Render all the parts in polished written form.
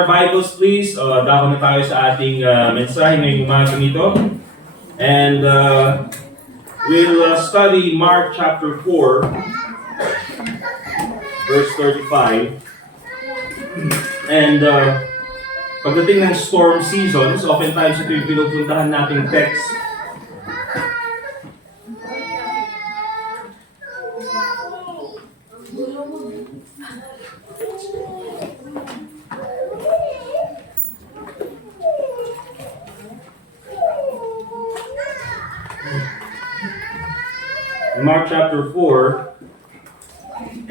our Bibles please, dako na tayo sa ating mensahe ngayong umaga nito. And we'll study Mark chapter 4, verse 35. And pagdating ng storm seasons, oftentimes ito yung pinupuntahan nating text. Mark chapter 4,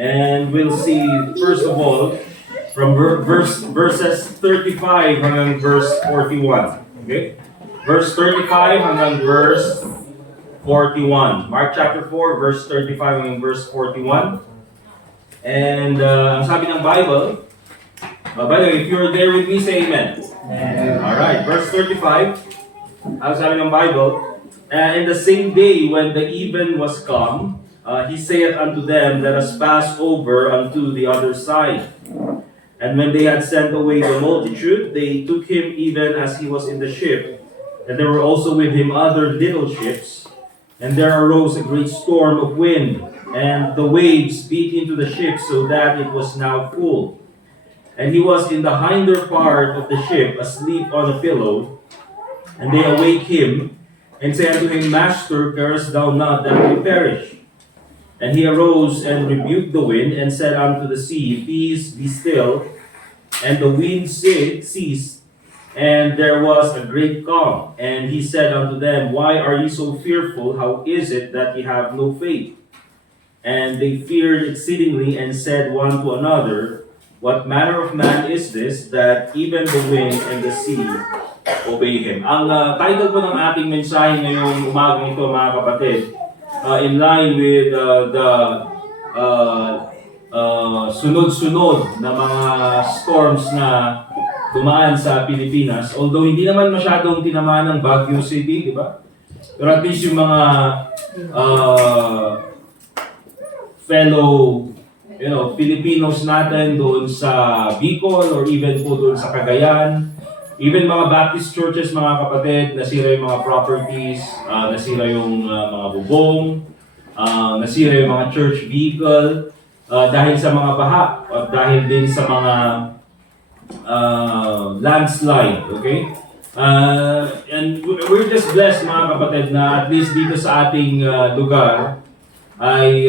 and we'll see first of all from verses 35 hanggang verse 41. Okay? Verse 35 hanggang verse 41. Mark chapter 4, verse 35 hanggang verse 41. And ang sabi ng Bible, by the way, if you're there with me, say amen. Amen. Alright, verse 35, ang sabi ng Bible, in the same day when the even was come, he saith unto them, Let us pass over unto the other side. And when they had sent away the multitude, they took him even as he was in the ship. And there were also with him other little ships. And there arose a great storm of wind, and the waves beat into the ship, so that it was now full. And he was in the hinder part of the ship, asleep on a pillow. And they awake him, and say unto him, Master, carest thou not that we perish? And he arose and rebuked the wind, and said unto the sea, Peace, be still. And the wind ceased, and there was a great calm. And he said unto them, Why are ye so fearful? How is it that ye have no faith? And they feared exceedingly, and said one to another, What manner of man is this, that even the wind and the sea obey him? Ang title po ng ating mensahe ngayong umagang ito, mga kapatid, in line with the sunod-sunod na mga storms na dumaan sa Pilipinas. Although hindi naman masyadong tinamaan ng Baguio City, di ba? Pero at least yung mga fellow Filipinos natin doon sa Bicol or even po doon sa Cagayan, even mga Baptist churches, mga kapatid, nasira yung mga properties, nasira yung mga bubong, nasira yung mga church vehicle dahil sa mga baha at dahil din sa mga landslide, okay? And we're just blessed, mga kapatid, na at least dito sa ating lugar ay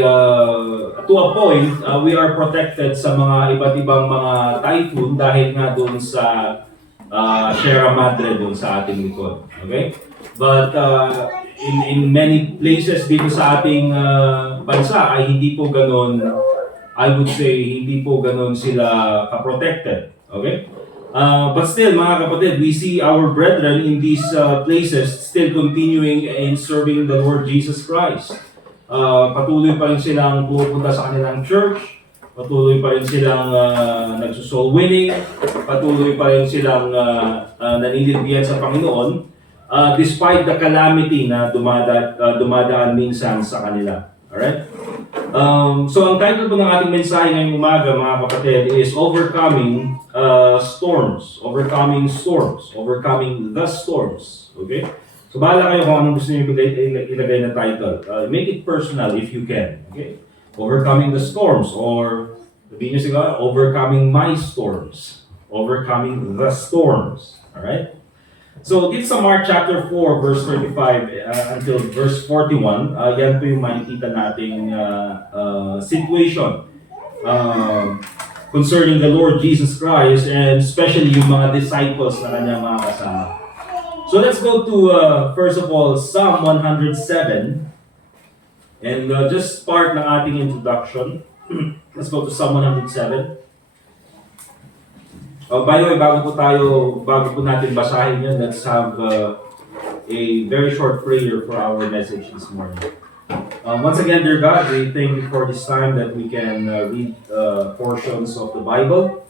to a point, we are protected sa mga iba't ibang mga typhoon dahil nga doon sa Sierra Madre doon sa ating likod. Okay? But in many places dito sa ating bansa ay hindi po ganon, I would say, hindi po ganon sila ka-protected. Okay? But still, mga kapatid, we see our brethren in these places still continuing in serving the Lord Jesus Christ. Patuloy pa rin silang pupunta sa kanilang church, patuloy pa rin silang nagsusoul winning, patuloy pa rin silang nanilibyan sa Panginoon, despite the calamity na dumadaan minsan sa kanila. Alright? So ang title po ng ating mensahe ngayong umaga, mga kapatid, is Overcoming Storms. Overcoming Storms. Overcoming the Storms. Okay? So bahala kayo kung anong gusto niyo ilagay na title. Make it personal if you can. Okay? Overcoming the Storms, or sabihin niyo siguro, Overcoming my Storms. Overcoming the Storms. Alright? So dito sa Mark chapter 4, verse 35 until verse 41, yan po yung makikita nating situation concerning the Lord Jesus Christ, and especially yung mga disciples na kanyang mga kasama. So let's go to, first of all, Psalm 107. And just part ng ating introduction. Let's go to Psalm 107. By the way, bago po natin basahin yun, let's have a very short prayer for our message this morning. Once again, dear God, we thank you for this time that we can read portions of the Bible.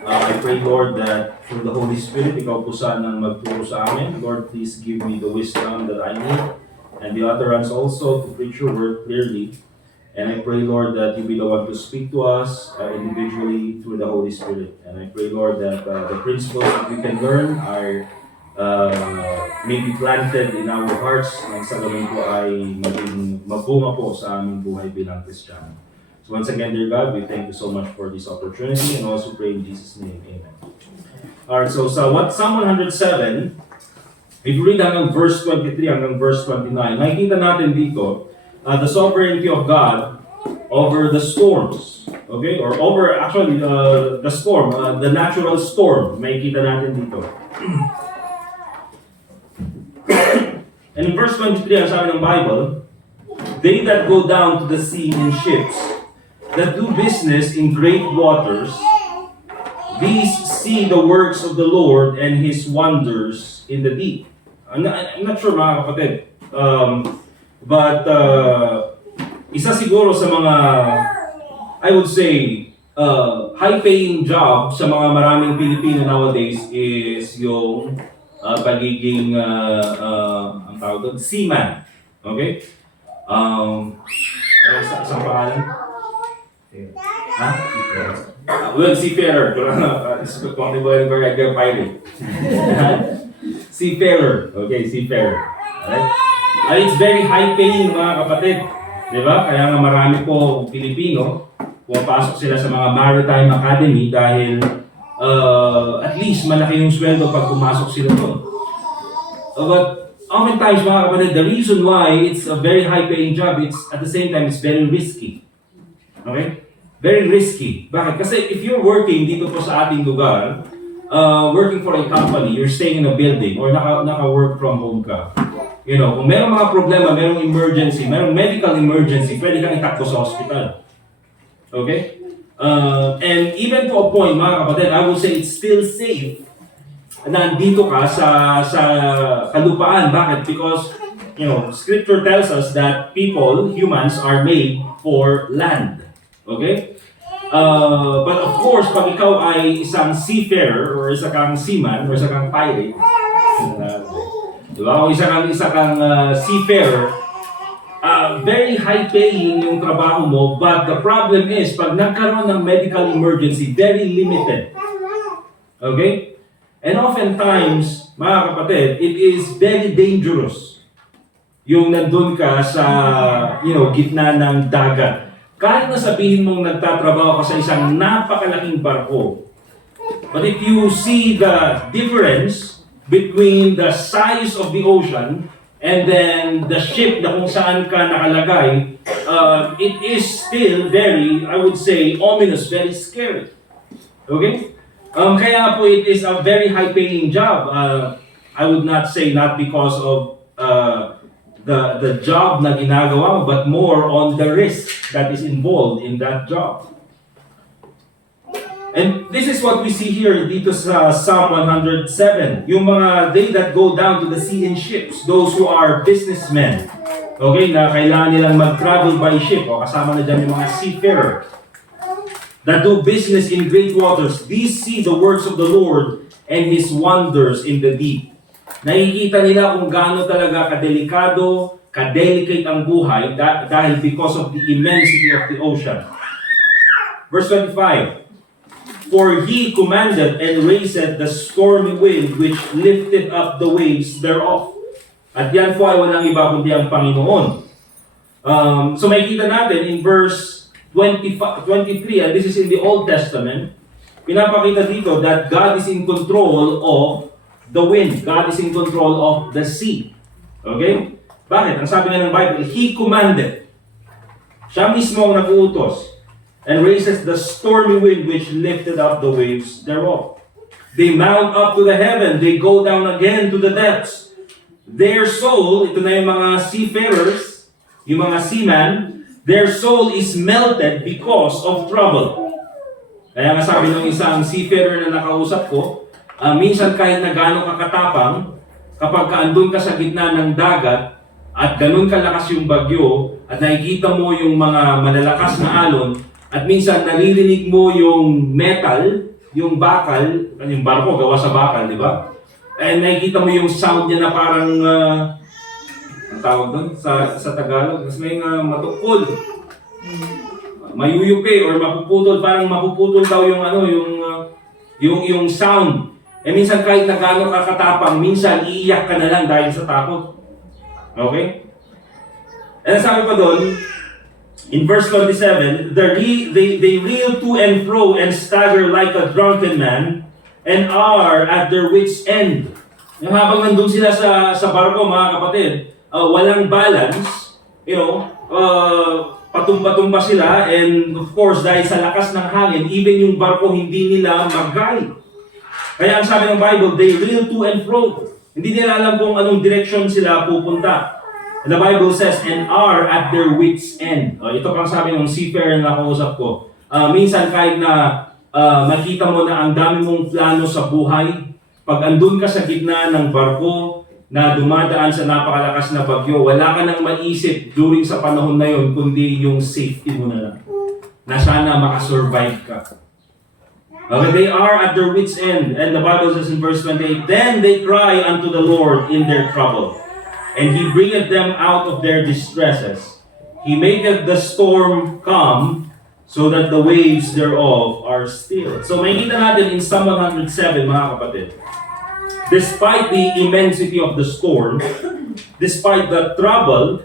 I pray, Lord, that through the Holy Spirit, ikaw po sanang magturo sa amin. Lord, please give me the wisdom that I need and the utterance also to preach your word clearly. And I pray, Lord, that you be the one to speak to us individually through the Holy Spirit. And I pray, Lord, that the principles that we can learn are may be planted in our hearts nang sa gawin po ay maging mabunga po sa aming buhay bilang Kristiyano. So once again, dear God, we thank you so much for this opportunity and also pray in Jesus' name. Amen. Alright, so sa Psalm 107, if you read hanggang verse 23 hanggang verse 29, nakikita natin dito the sovereignty of God over the storms. Okay? Or over, actually, the storm, the natural storm, makikita natin dito. And in verse 23, ang sabi ng Bible, they that go down to the sea in ships, that do business in great waters, these see the works of the Lord and His wonders in the deep. I'm not sure, mga kapatid. But isa siguro sa mga, I would say, high-paying job sa mga maraming Pilipino nowadays is yung pagiging, ang tawag doon, seaman. Okay? Isang pangalan? Ha? Well, seafarer. Kung di ba yung pirate? Seafarer. Okay, seafarer. Alright? It's very high-paying, mga kapatid. Di ba? Kaya nga marami po Pilipino, pumapasok sila sa mga maritime academy dahil at least malaki yung sweldo pag pumasok sila doon. But oftentimes, mga kapatid, the reason why it's a very high-paying job, it's at the same time, it's very risky. Okay? Very risky. Bakit? Kasi if you're working dito po sa ating lugar, working for a company, you're staying in a building, or naka-work from home ka, you know, kung merong mga problema, merong emergency, merong medical emergency, pwede kang itakbo sa hospital. Okay? And even to a point, mga kapatid, I would say it's still safe na nandito ka sa kalupaan. Bakit? Because, you know, Scripture tells us that people, humans, are made for land. Okay? But of course, pag ikaw ay isang seafarer, or isa kang seaman, or isa kang pirate, diba? O isa kang seafarer, very high-paying yung trabaho mo, but the problem is, pag nagkaroon ng medical emergency, very limited. Okay? And oftentimes, mga kapatid, it is very dangerous yung nandun ka sa, you know, gitna ng dagat. Kahit na sabihin mong nagtatrabaho ka sa isang napakalaking barko, but if you see the difference between the size of the ocean and then the ship na kung saan ka nakalagay, it is still very, I would say, ominous, very scary. Okay? Kaya po it is a very high-paying job. I would not say not because of the job na ginagawa mo, but more on the risk that is involved in that job. And this is what we see here dito sa Psalm 107. Yung mga they that go down to the sea in ships, those who are businessmen, okay, na kailangan nilang mag-travel by ship, o kasama na dyan yung mga seafarer, that do business in great waters, these see the works of the Lord and His wonders in the deep. Nakikita nila kung gaano talaga kadelikado, kadelicate ang buhay dahil because of the immensity of the ocean. Verse 25, for He commanded and raised the stormy wind which lifted up the waves thereof. At yan po ay walang iba kundi ang Panginoon. So makikita natin in verse 23, and this is in the Old Testament, pinapakita dito that God is in control of the wind. God is in control of the sea. Okay? Bakit? Ang sabi nga ng Bible, He commanded. Siya mismo ang nag-uutos. And raises the stormy wind which lifted up the waves thereof. They mount up to the heaven. They go down again to the depths. Their soul, ito na yung mga seafarers, yung mga seamen, their soul is melted because of trouble. Kaya nga sabi ng isang seafarer na nakausap ko, minsan kahit na gano'ng kakatapang, kapag andun ka sa gitna ng dagat, at ganun kalakas yung bagyo, at nakikita mo yung mga malalakas na alon, at minsan naririnig mo yung metal, yung bakal, yung barko gawa sa bakal, di ba? And nakikita mo yung sound niya na parang, ang tawag doon sa Tagalog, mas may matukol. mayuyupi or mapuputol, parang mapuputol daw yung ano, yung sound. Eh minsan kahit na gaano ka katapang, minsan iiyak ka na lang dahil sa takot. Okay? And sabi pa doon, in verse 27, they reel to and fro and stagger like a drunken man and are at their wits' end. Yung habang nandun sila sa barko, mga kapatid, walang balance, patumba-tumba sila, and of course, dahil sa lakas ng hangin, even yung barko hindi nila mag-guide. Kaya ang sabi ng Bible, they reel to and fro. Hindi nila alam kung anong direction sila pupunta. And the Bible says, and are at their wits' end. Ito pang sabi ng seafarer na kausap ko. Minsan kahit na makita mo na ang dami mong plano sa buhay, pag andun ka sa gitna ng barko na dumadaan sa napakalakas na bagyo, wala ka nang maisip during sa panahon na yun, kundi yung safety mo na lang. Na sana makasurvive ka. Okay, they are at their wits' end. And the Bible says in verse 28, then they cry unto the Lord in their trouble, and He bringeth them out of their distresses. He maketh the storm calm, so that the waves thereof are still. So makikita natin in Psalm 107, mga kapatid, despite the immensity of the storm, despite the trouble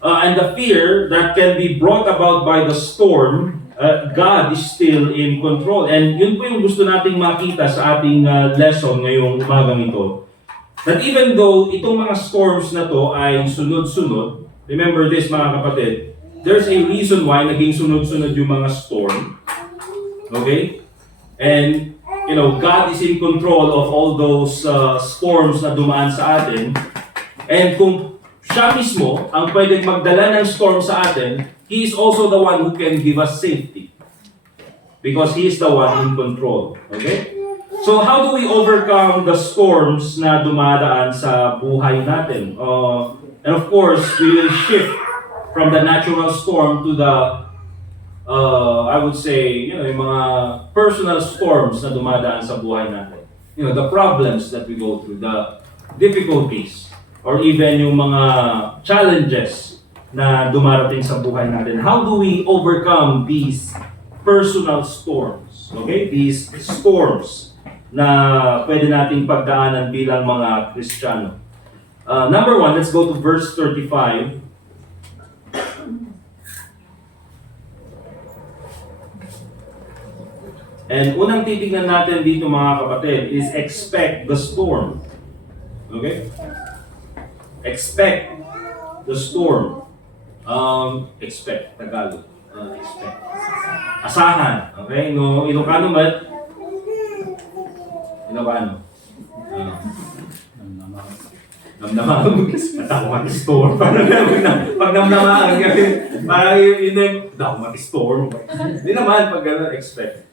and the fear that can be brought about by the storm, God is still in control. And yun po yung gusto nating makita sa ating lesson ngayong umagang ito. That even though itong mga storms na to ay sunod-sunod, remember this mga kapatid, there's a reason why naging sunod-sunod yung mga storm. Okay? And, God is in control of all those storms na dumaan sa atin. And kung siya mismo ang pwedeng magdala ng storm sa atin, He is also the one who can give us safety. Because He is the one in control. Okay? So how do we overcome the storms na dumadaan sa buhay natin? And of course, we will shift from the natural storm to the, I would say, yung mga personal storms na dumadaan sa buhay natin. The problems that we go through, the difficulties, or even yung mga challenges na dumarating sa buhay natin. How do we overcome these personal storms? Okay? These storms na pwede nating pagdaanan bilang mga Kristiyano. Number one, let's go to verse 35. And unang titignan natin dito mga kapatid is expect the storm. Okay? Expect the storm. Expect, Tagalog. Expect. Asahan. Okay? No, Ilocano ba? Ilocano. Namnamahan. Natako mag-storm. Parang pag namnamahan, parang yun yung, daw mag-storm. Hindi naman pag gano'n, expect.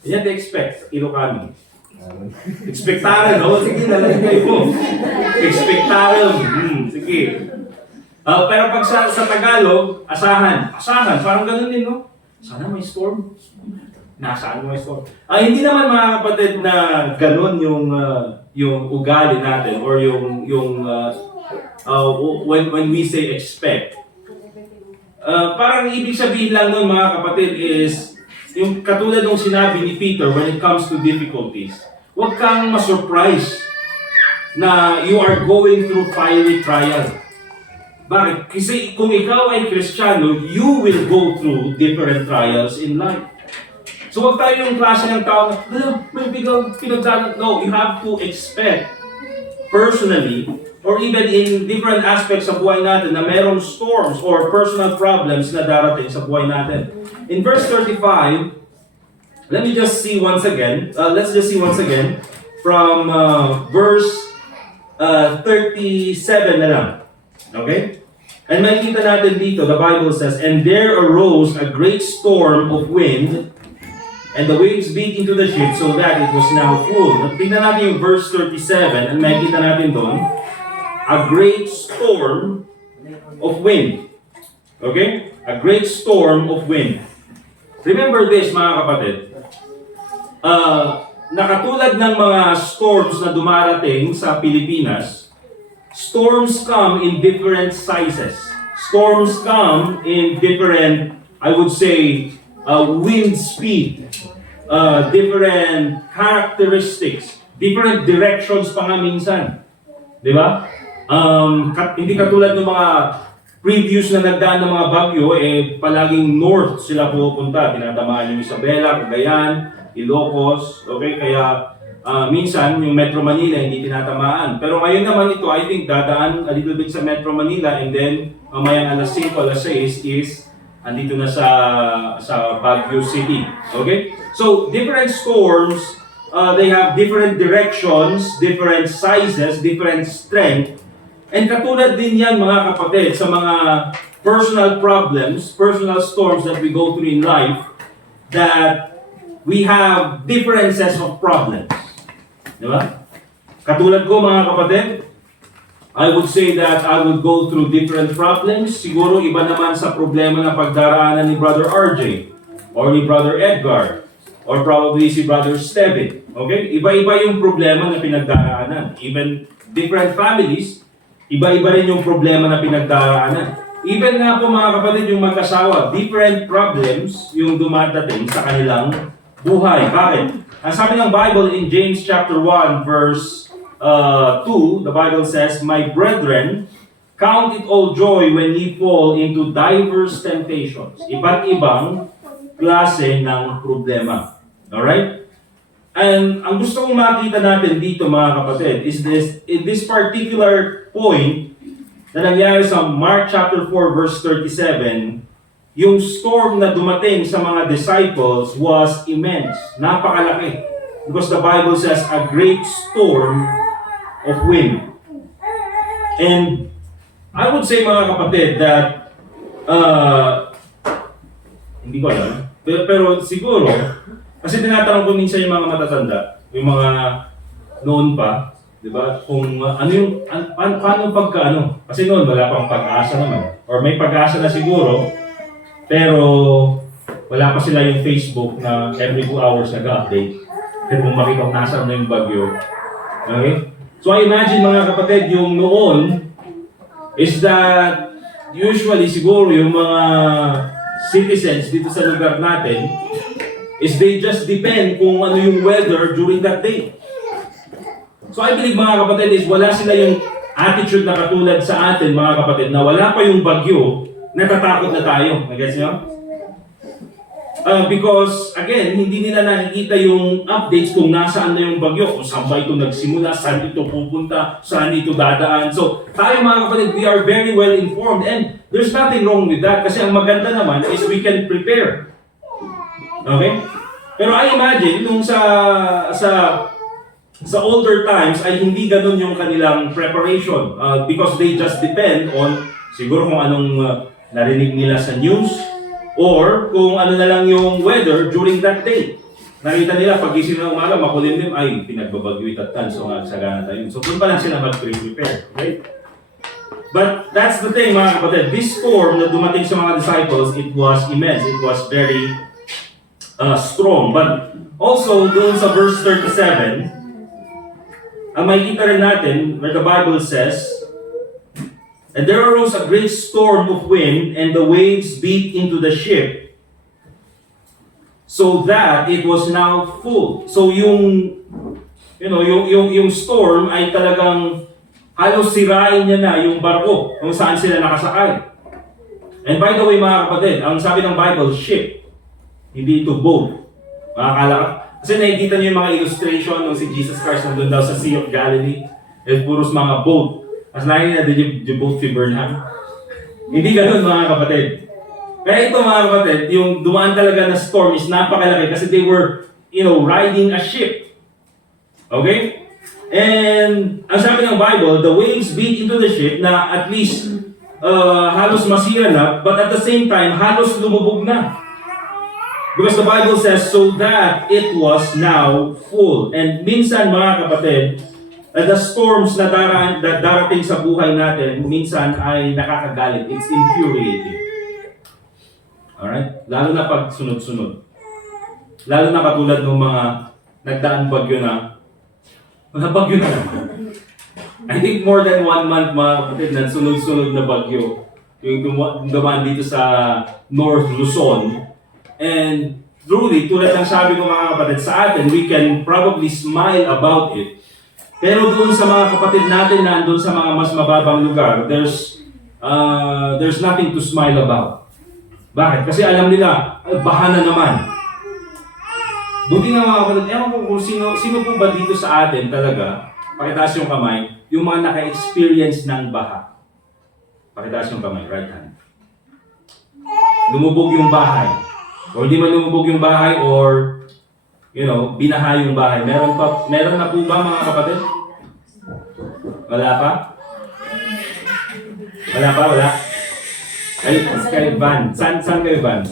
Yan expect, Ilocano. Expectaran, no? Sige, nalagay kayo. Expectaran. Sige. Pero pag sa Tagalog, asahan. Asahan, parang ganun din, no? Sana may storm. Nasaan may storm? Hindi naman mga kapatid na ganun yung ugali natin or when we say expect. Parang ibig sabihin lang nun mga kapatid is yung katulad ng sinabi ni Peter when it comes to difficulties. Huwag kang ma-surprise na you are going through fiery trial. Bakit? Kasi kung ikaw ay Kristiyano, you will go through different trials in life. So huwag tayo yung klase ng tao na, may bigang pinagdaanan. No, you have to expect personally or even in different aspects sa buhay natin na mayroong storms or personal problems na darating sa buhay natin. In verse 35, let's just see once again from verse 37 na lang. Okay? And makikita natin dito, the Bible says, and there arose a great storm of wind, and the waves beat into the ship so that it was now full. Tingnan natin yung verse 37, and makikita natin doon, a great storm of wind. Okay? A great storm of wind. Remember this, mga kapatid. Nakatulad ng mga storms na dumarating sa Pilipinas, storms come in different sizes. Storms come in different I would say, wind speed, different characteristics, different directions pa nga minsan. Di ba? Hindi katulad ng mga previous na nagdaan ng mga bagyo, palaging north sila pupunta. Tinatamaan yung Isabela, Cagayan, Ilocos, okay? Kaya minsan yung Metro Manila hindi tinatamaan. Pero ngayon naman ito, I think dadaan a little bit sa Metro Manila and then mamayang alas 5, alas 6 is andito na sa Baguio City. Okay? So, different storms, they have different directions, different sizes, different strength. And katulad din yan mga kapatid sa mga personal problems, personal storms that we go through in life, that we have differences of problems. Di ba? Katulad ko mga kapatid, I would say that I would go through different problems. Siguro iba naman sa problema na pagdaraanan ni Brother RJ, or ni Brother Edgar, or probably si Brother Steven. Okay? Iba-iba yung problema na pinagdaraanan. Even different families, iba-iba rin yung problema na pinagdaraanan. Even nga po mga kapatid, yung mag-asawa, different problems yung dumadating sa kanilang buhay. Bakit? Ang sabi ng Bible in James chapter 1 verse 2, the Bible says, "My brethren, count it all joy when ye fall into diverse temptations." Iba't ibang klase ng problema. Alright? And ang gusto kong makita natin dito mga kapatid is this, in this particular point na nangyari sa Mark chapter 4 verse 37, yung storm na dumating sa mga disciples was immense. Napakalaki. Because the Bible says a great storm of wind. And I would say mga kapatid that hindi ko alam, pero siguro kasi tinatanong ko minsan yung mga matatanda, yung mga noon pa, di ba? Kung ano yung paano pagka ano? Kasi noon wala pang pag-asa naman, or may pag-asa na siguro, pero wala pa sila yung Facebook na every 2 hours nag-update. Kaya kung makita kung nasaan na yung bagyo. Okay? So I imagine mga kapatid, yung noon is that usually siguro yung mga citizens dito sa lugar natin is they just depend kung ano yung weather during that day. So I believe mga kapatid is wala sila yung attitude na katulad sa atin mga kapatid na wala pa yung bagyo, natatakot na tayo. Nag-gets nyo? Because again, hindi nila nakikita yung updates kung nasaan na yung bagyo, kung saan ba ito nagsimula, saan ito pupunta, saan ito dadaan. So tayo mga kapatid, we are very well informed and there's nothing wrong with that kasi ang maganda naman is we can prepare. Okay? Pero I imagine nung sa older times ay hindi ganun yung kanilang preparation because they just depend on siguro kung anong narinig nila sa news or kung ano na lang yung weather during that day. Nakita nila pagising ng umaga makulimlim ay pinagbabagyo itatan so magsagana tayo. So doon pa lang sila mag-prepare. Okay? But that's the thing mga kapatid, this storm na dumating sa mga disciples, it was immense, it was very strong. But also, doon sa verse 37, ang makikita rin natin where the Bible says, "And there arose a great storm of wind, and the waves beat into the ship, so that it was now full." So yung storm ay talagang halos sirain niya na yung barko kung saan sila nakasakay. And by the way mga kapatid, ang sabi ng Bible, ship. Hindi ito boat. Kasi nakikita niyo yung mga illustration ng si Jesus Christ nandun daw sa Sea of Galilee. And puros mga boat. As nakikita natin yung boat si Burnham. Hindi ganun mga kapatid. Kaya ito mga kapatid, yung dumaan talaga na storm is napakalaki kasi they were, riding a ship. Okay? And ang sabi ng Bible, the waves beat into the ship na at least halos masira na, but at the same time, halos lumubog na. Because the Bible says, so that it was now full. And minsan mga kapatid, the storms na darating sa buhay natin, minsan ay nakakagalit. It's infuriating. Alright? Lalo na pag sunod-sunod. Lalo na katulad ng mga nagdaang bagyo na, mga bagyo na naman. I think more than 1 month mga kapatid na sunod-sunod na bagyo. yung dumaan dito sa North Luzon. And truly, tulad ng sabi ko mga kapatid, sa atin, we can probably smile about it. Pero doon sa mga kapatid natin na doon sa mga mas mababang lugar, there's nothing to smile about. Bakit? Kasi alam nila, baha na naman. Buti nga mga kapatid, ewan ko kung sino po ba dito sa atin talaga, pakitaas yung kamay, yung mga naka-experience ng baha. Pakitaas yung kamay, right hand. Lumubog yung bahay. O hindi man lumubog yung bahay or, binaha yung bahay. Meron na po ba mga kapatid? Wala pa? Wala? Kayo Van. Saan kayo Van?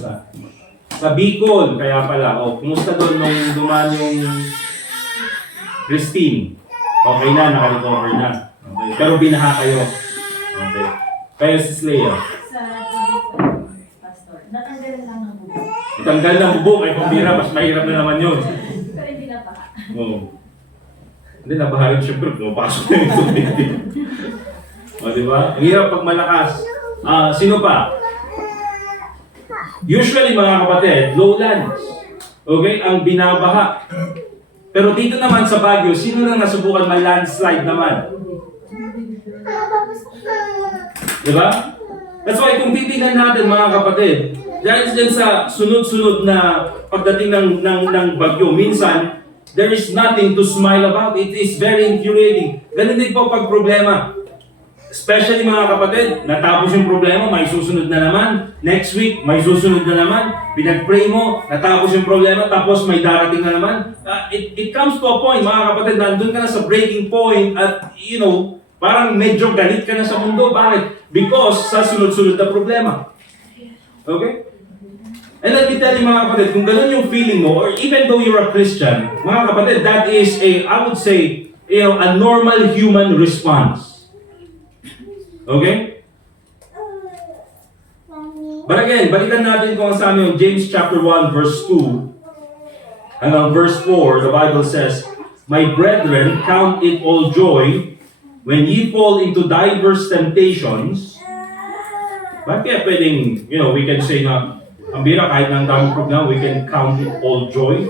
Sa Bicol, kaya pala. Kumusta doon nung dumaan yung Christine? Okay na, naka-recover na. Okay. Pero binaha kayo. Okay. Kayo si Slea. Sa pastor, natanggal lang ng bubong. Itanggal ng bubong, ay pambira, mas mahirap na naman yun. Pero hindi na pa. Oo. Hindi, nabaharin syempre, pumapasok na yung tubig. Diba? Ang hirap pag malakas. Sino pa? Usually mga kapatid, lowlands. Okay? Ang binabaha. Pero dito naman sa Baguio, sino nang nasubukan ma-landslide naman? Diba? That's why kung titingnan natin mga kapatid, dahil dyan sa sunod-sunod na pagdating ng bagyo, minsan, there is nothing to smile about. It is very infuriating. Ganun din po pag problema. Especially mga kapatid, natapos yung problema, may susunod na naman. Next week, may susunod na naman. Pinag-pray mo, natapos yung problema, tapos may darating na naman. It comes to a point, mga kapatid, nandun ka na sa breaking point at, parang medyo galit ka na sa mundo. Bakit? Because sa sunod-sunod na problema. Okay? And let me tell you mga kapatid, kung ganun yung feeling mo, or even though you're a Christian, mga kapatid, that is I would say, a normal human response. Okay? But again, balikan natin kung saan yung James chapter 1 verse 2 hanggang verse 4, the Bible says, "My brethren, count it all joy when ye fall into diverse temptations." Bakit kaya pwedeng, we can say na, ang bira kahit ng daming problema, we can count it all joy.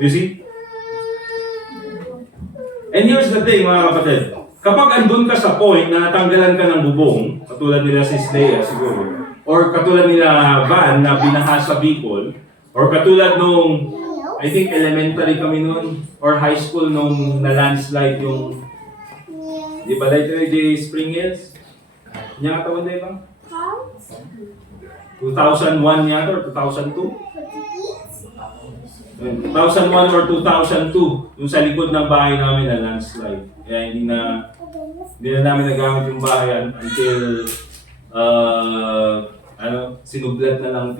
You see? And here's the thing mga kapatid. Kapag andun ka sa point na natanggalan ka ng bubong, katulad nila si Slea siguro, or katulad nila Van na binaha sa Bicol, or katulad nung, I think elementary kami noon, or high school nung na-landslide yung, di ba like Spring Hills? Niya katawan na ba? 2001 yata or 2002? 2001 or 2002, yung sa likod ng bahay namin na landslide. Kaya hindi na namin nagamit yung bahay until sinublat na lang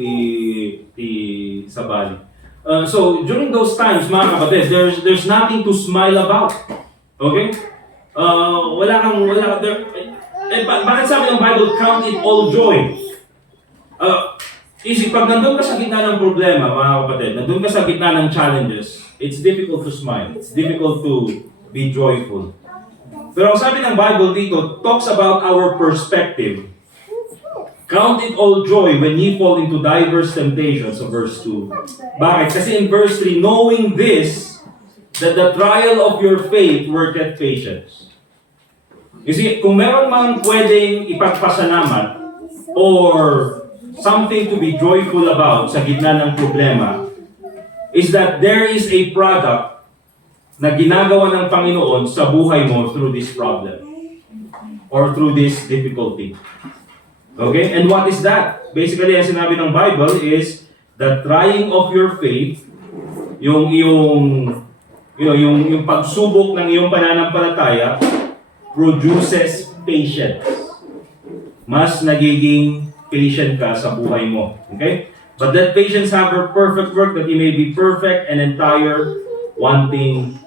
sa Bali. So during those times, mga kapatid, there's nothing to smile about. Okay? Bakit sabi ng Bible, count it all joy? Pag nandun ka sa gitna ng problema, mga kapatid, nandun ka sa gitna ng challenges, it's difficult to smile. It's difficult to be joyful. Pero ang sabi ng Bible dito, talks about our perspective. Count it all joy when ye fall into diverse temptations, so verse 2. Bakit? Kasi in verse 3, knowing this, that the trial of your faith worketh patience. You see, kung meron mang pwedeng ipagpasalamat or something to be joyful about sa gitna ng problema, is that there is a product na ginagawa ng Panginoon sa buhay mo through this problem or through this difficulty. Okay? And what is that? Basically, ang sinabi ng Bible is the trying of your faith, yung pagsubok ng iyong pananampalataya produces patience. Mas nagiging patient ka sa buhay mo. Okay? But that patience have her perfect work, that you may be perfect and entire, wanting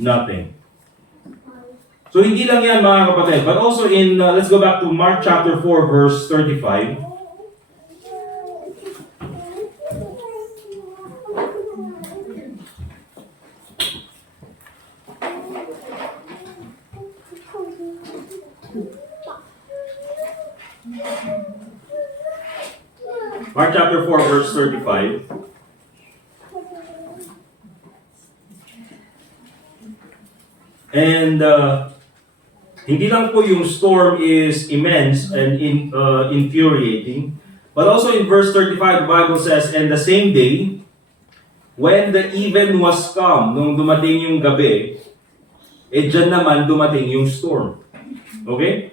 nothing. So hindi lang yan mga kapatid, but also in, let's go back to Mark chapter 4 verse 35. Mark chapter 4, verse 35. And hindi lang po yung storm is immense and infuriating, but also in verse 35, the Bible says, "And the same day, when the even was come," nung dumating yung gabi, dyan naman dumating yung storm. Okay?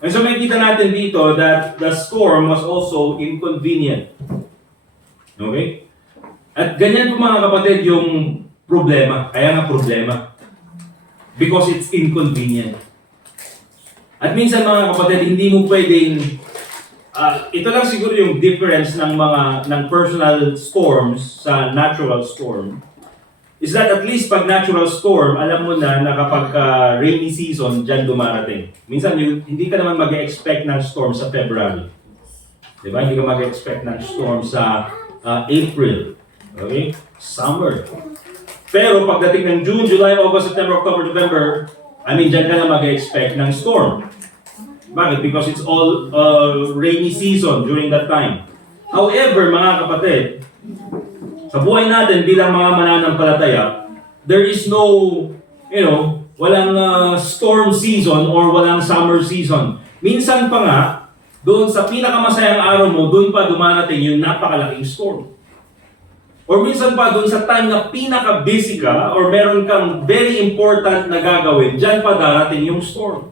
And so makikita natin dito that the storm was also inconvenient. Okay? At ganyan po mga kapatid yung problema. Kaya nga problema. Because it's inconvenient. At minsan mga kapatid, hindi mo pwedeng, ito lang siguro yung difference ng personal storms sa natural storm, is that at least pag natural storm, alam mo na kapag rainy season, dyan dumarating. Minsan hindi ka naman mag-expect ng storm sa February. Diba? Hindi ka mag-expect ng storm sa April. Okay? Summer. Pero pagdating ng June, July, August, September, October, November, dyan ka na mag-expect ng storm. Bakit? Because it's all rainy season during that time. However, mga kapatid, sa buhay natin bilang mga mananampalataya, there is no, walang storm season or walang summer season. Minsan pa nga, doon sa pinakamasayang araw mo, doon pa dumarating yung napakalaking storm. Or minsan pa doon sa time na pinaka-busy ka or meron kang very important na gagawin, dyan pa darating yung storm.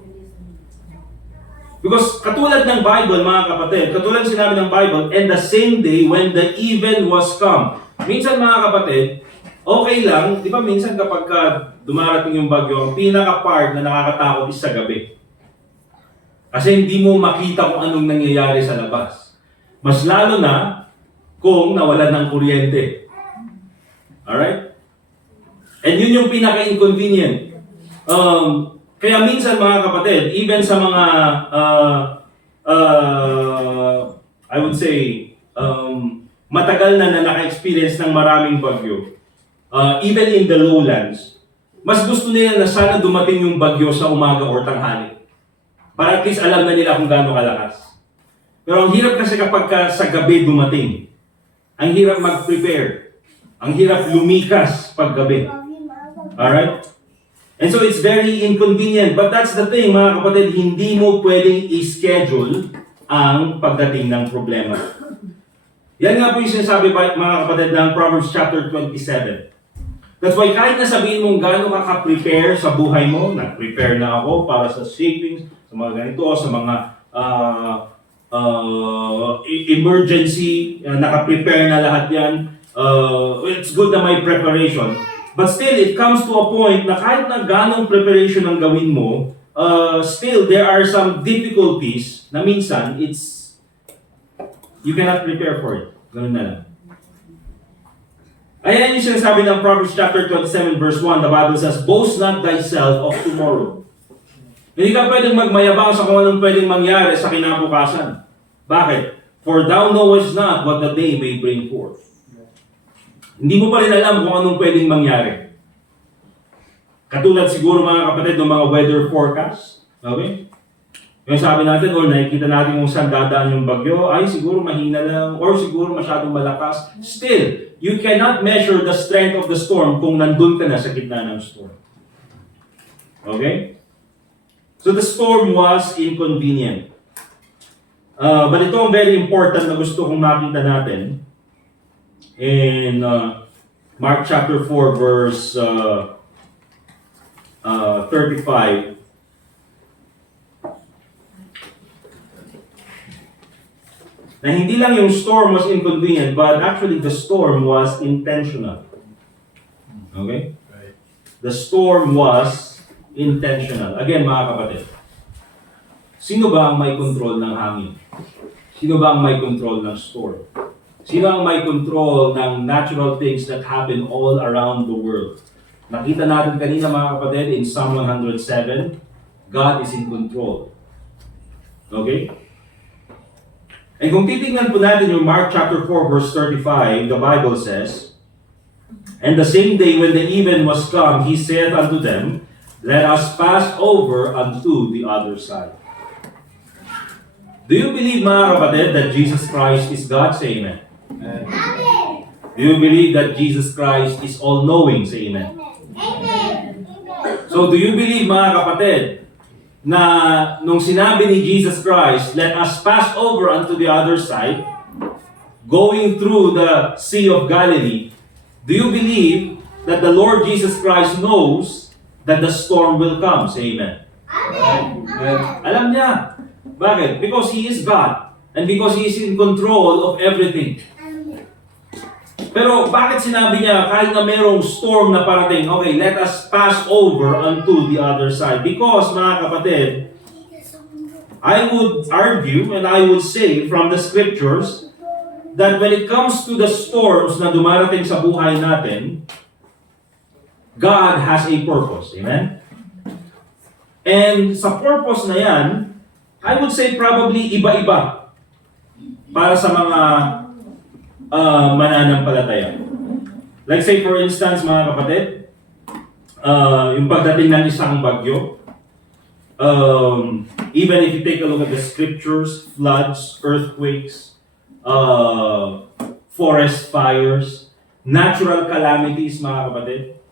Because katulad ng Bible, mga kapatid, katulad sinabi ng Bible, "And the same day when the even was come." Minsan mga kapatid, okay lang, di ba minsan kapag dumarating yung bagyo, ang pinaka-part na nakakatakot is sa gabi. Kasi hindi mo makita kung anong nangyayari sa labas. Mas lalo na kung nawalan ng kuryente. Alright? And yun yung pinaka-inconvenient. Kaya minsan mga kapatid, even sa mga, I would say, matagal na naka-experience ng maraming bagyo, even in the lowlands, mas gusto nila na sana dumating yung bagyo sa umaga or tanghali. Para at least alam na nila kung gaano kalakas. Pero ang hirap kasi kapag sa gabi dumating. Ang hirap mag-prepare. Ang hirap lumikas pag gabi. Alright? And so it's very inconvenient. But that's the thing, mga kapatid, hindi mo pwedeng i-schedule ang pagdating ng problema. Yan nga po yung sinasabi mga kapatid ng Proverbs chapter 27. That's why kahit na sabihin mong gaano ka ka-prepare sa buhay mo, nag-prepare na ako para sa savings, sa mga ganito, sa mga emergency, naka-prepare na lahat yan. It's good na may preparation. But still, it comes to a point na kahit na ganong preparation ang gawin mo, still, there are some difficulties na minsan, you cannot prepare for it. Ganun na lang. Ayan yung sinasabi ng Proverbs chapter 27 verse 1, the Bible says, "Boast not thyself of tomorrow." Hindi ka pwedeng magmayabang sa kung anong pwedeng mangyari sa kinabukasan. Bakit? "For thou knowest not what the day may bring forth." Hindi mo pa rin alam kung anong pwedeng mangyari. Katulad siguro mga kapatid ng mga weather forecast. Okay? Yung sabi natin, or nakikita natin kung saan dadaan yung bagyo, ay siguro mahina lang, or siguro masyadong malakas. Still, you cannot measure the strength of the storm kung nandun ka na sa gitna ng storm. Okay? So the storm was inconvenient. But ito ang very important na gusto kong makita natin. In Mark chapter 4 verse 35, na hindi lang yung storm was inconvenient, but actually the storm was intentional. Okay? The storm was intentional. Again, mga kapatid, sino ba ang may control ng hangin? Sino ba ang may control ng storm? Sino ang may control ng natural things that happen all around the world? Nakita natin kanina mga kapatid in Psalm 107, God is in control. Okay? And kung titingnan po natin yung Mark chapter 4 verse 35, the Bible says, "And the same day when the even was come, he said unto them, Let us pass over unto the other side." Do you believe, mga kapatid, that Jesus Christ is God? Say amen. Do you believe that Jesus Christ is all-knowing? Say amen. So, do you believe, mga kapatid, na nung sinabi ni Jesus Christ, let us pass over unto the other side, going through the Sea of Galilee, do you believe that the Lord Jesus Christ knows that the storm will come? Say amen. Alam niya. Bakit? Because He is God. And because He is in control of everything. Pero bakit sinabi niya, kahit na mayroong storm na parating, okay, let us pass over unto the other side. Because, mga kapatid, I would argue and I would say from the scriptures that when it comes to the storms na dumarating sa buhay natin, God has a purpose. Amen? And sa purpose na yan, I would say probably iba-iba para sa mga mananampalataya. Like say for instance, mga kapatid, yung pagdating ng isang bagyo, even if you take a look at the scriptures, floods, earthquakes, forest fires, natural calamities, mga kapatid.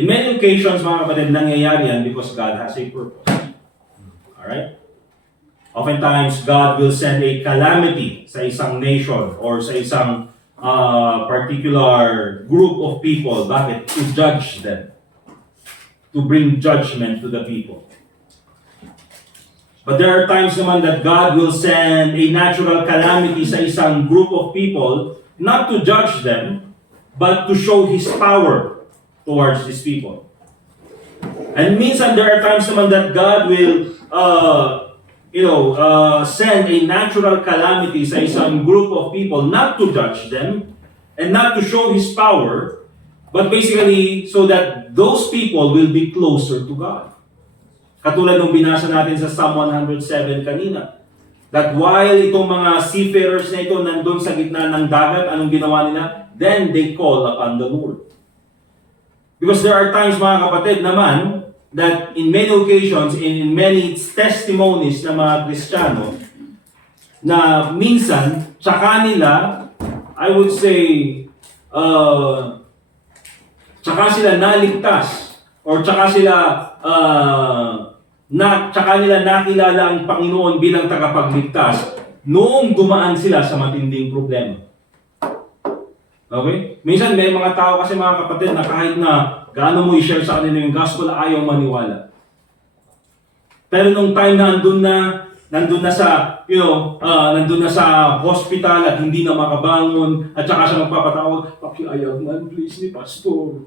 In many occasions, mga kapatid, nangyayari yan because God has a purpose. Alright? Oftentimes, God will send a calamity sa isang nation or sa isang particular group of people. Bakit? To judge them. To bring judgment to the people. But there are times naman that God will send a natural calamity sa isang group of people, not to judge them, but to show His power towards these people. And minsan there are times naman that God will send a natural calamity sa isang group of people, not to judge them and not to show His power, but basically so that those people will be closer to God. Katulad nung binasa natin sa Psalm 107 kanina, that while itong mga seafarers na ito nandun sa gitna ng dagat, anong ginawa nila? Then they call upon the Lord. Because there are times, mga kapatid, naman, that in many occasions, in many testimonies ng mga Kristiyano, na minsan, tsaka nila, I would say, tsaka sila naligtas, or tsaka nila nakilala ang Panginoon bilang tagapagligtas noong dumaan sila sa matinding problema. Okay? Minsan may mga tao kasi, mga kapatid, na kahit na gaano mo i-share sa kanila yung gospel, ayaw maniwala. Pero nung time na nandun na sa hospital at hindi na makabangon, at saka siya magpapatawag, "Pakiayag man please ni Pastor."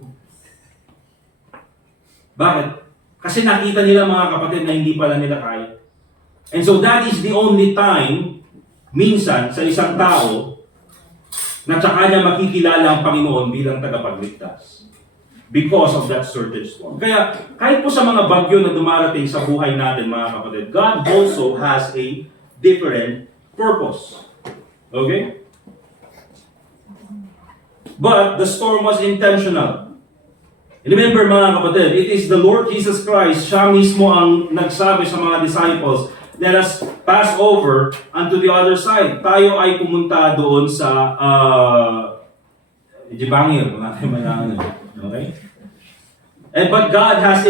Bakit? Kasi nakita nila, mga kapatid, na hindi pala nila kaya. And so that is the only time, minsan, sa isang tao, na tsaka niya makikilala ang Panginoon bilang tagapagligtas. Because of that certain storm. Kaya, kahit po sa mga bagyo na dumarating sa buhay natin, mga kapatid, God also has a different purpose. Okay? But the storm was intentional. Remember, mga kapatid, it is the Lord Jesus Christ, siya mismo ang nagsabi sa mga disciples, let us pass over unto the other side. Tayo ay pumunta doon sa Jibangir, okay? But God has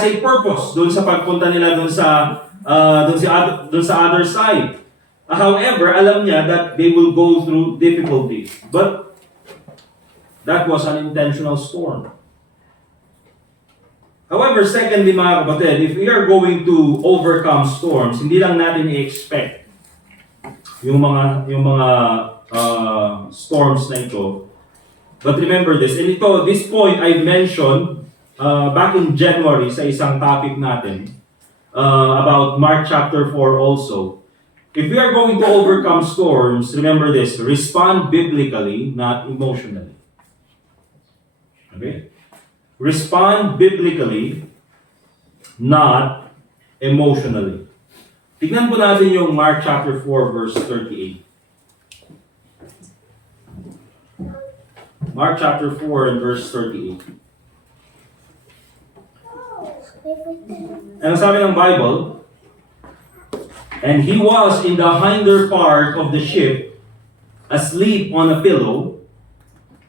a purpose doon sa pagpunta nila doon sa other side. However, alam niya that they will go through difficulties. But that was an intentional storm. However, secondly, mga kapatid, if we are going to overcome storms, hindi lang natin i-expect yung mga storms na ito. But remember this, and this point I mentioned back in January sa isang topic natin about Mark chapter 4 also. If we are going to overcome storms, remember this, respond biblically, not emotionally. Okay? Respond biblically, not emotionally. Tignan po natin yung Mark chapter 4 verse 38. Mark chapter 4 and verse 38. Ano sabi ng Bible? And he was in the hinder part of the ship, asleep on a pillow.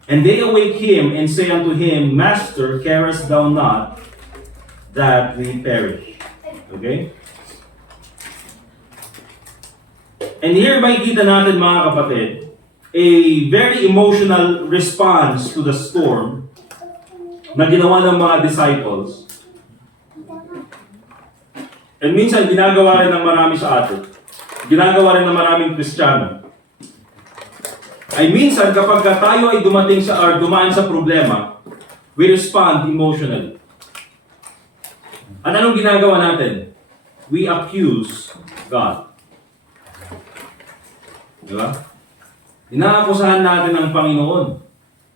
And they awake him and say unto him, Master, carest thou not that we perish? Okay? And here makikita natin mga kapatid, a very emotional response to the storm na ginawa ng mga disciples. And minsan, ginagawa rin ng marami sa atin. Ginagawa rin ng maraming Kristiyano. Ay minsan, kapag tayo ay dumating sa, or dumaan sa problema, we respond emotionally. At anong ginagawa natin? We accuse God. Diba? Inaakusahan natin ang Panginoon.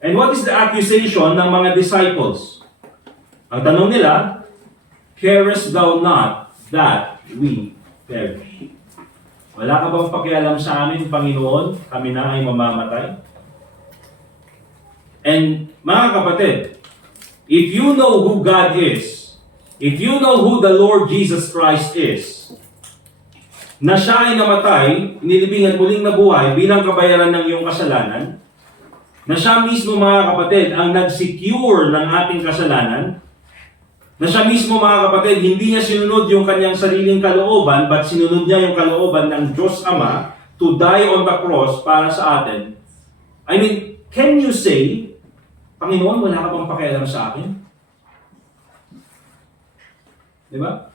And what is the accusation ng mga disciples? Ang tanong nila, carest thou not that we perish? Wala ka bang pakialam sa amin, Panginoon? Kami na ay mamamatay? And mga kapatid, if you know who God is, if you know who the Lord Jesus Christ is, na siya ay namatay, inilibing at muling nabuhay bilang kabayaran ng iyong kasalanan, na siya mismo mga kapatid ang nag-secure ng ating kasalanan, na siya mismo mga kapatid, hindi niya sinunod yung kanyang sariling kalooban, but sinunod niya yung kalooban ng Diyos Ama to die on the cross para sa atin. I mean, can you say, Panginoon, wala ka bang pakialam sa akin? Diba?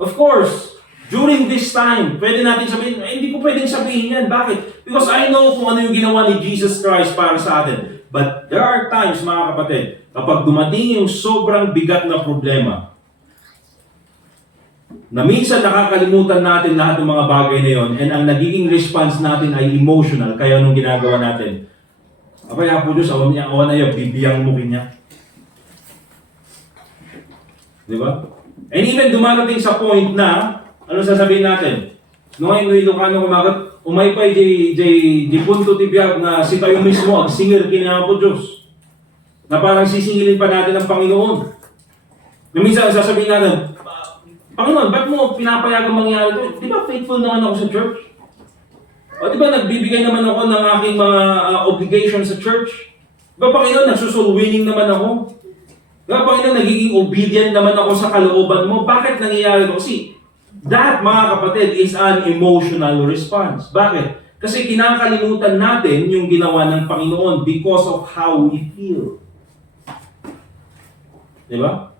Of course, during this time, pwede natin sabihin, hindi ko pwedeng sabihin yan. Bakit? Because I know kung ano yung ginawa ni Jesus Christ para sa atin. But there are times, mga kapatid, kapag dumating yung sobrang bigat na problema, na minsan nakakalimutan natin lahat ng mga bagay na yon, and ang nagiging response natin ay emotional, kaya anong ginagawa natin? Abay, Apo Diyos, awan na yun, bibiyang mo kanya. Di ba? And even dumarating sa point na, ano sasabihin natin? Noong Ilocano kumagat, umaypay di punto tibiyag na si tayo mismo ang singer kina Apo Diyos. Na parang sisingilin pa natin ang Panginoon. Na minsan sasabihin natin, Panginoon, ba't mo pinapayagang mangyari ito? Di ba faithful naman ako sa church? O di ba nagbibigay naman ako ng aking mga obligation sa church? Di ba Panginoon, nagsusoul winning naman ako? Di ba Panginoon, nagiging obedient naman ako sa kalooban mo? Bakit nangyayari ito? Kasi that, mga kapatid, is an emotional response. Bakit? Kasi kinakalimutan natin yung ginawa ng Panginoon because of how we feel. Diba?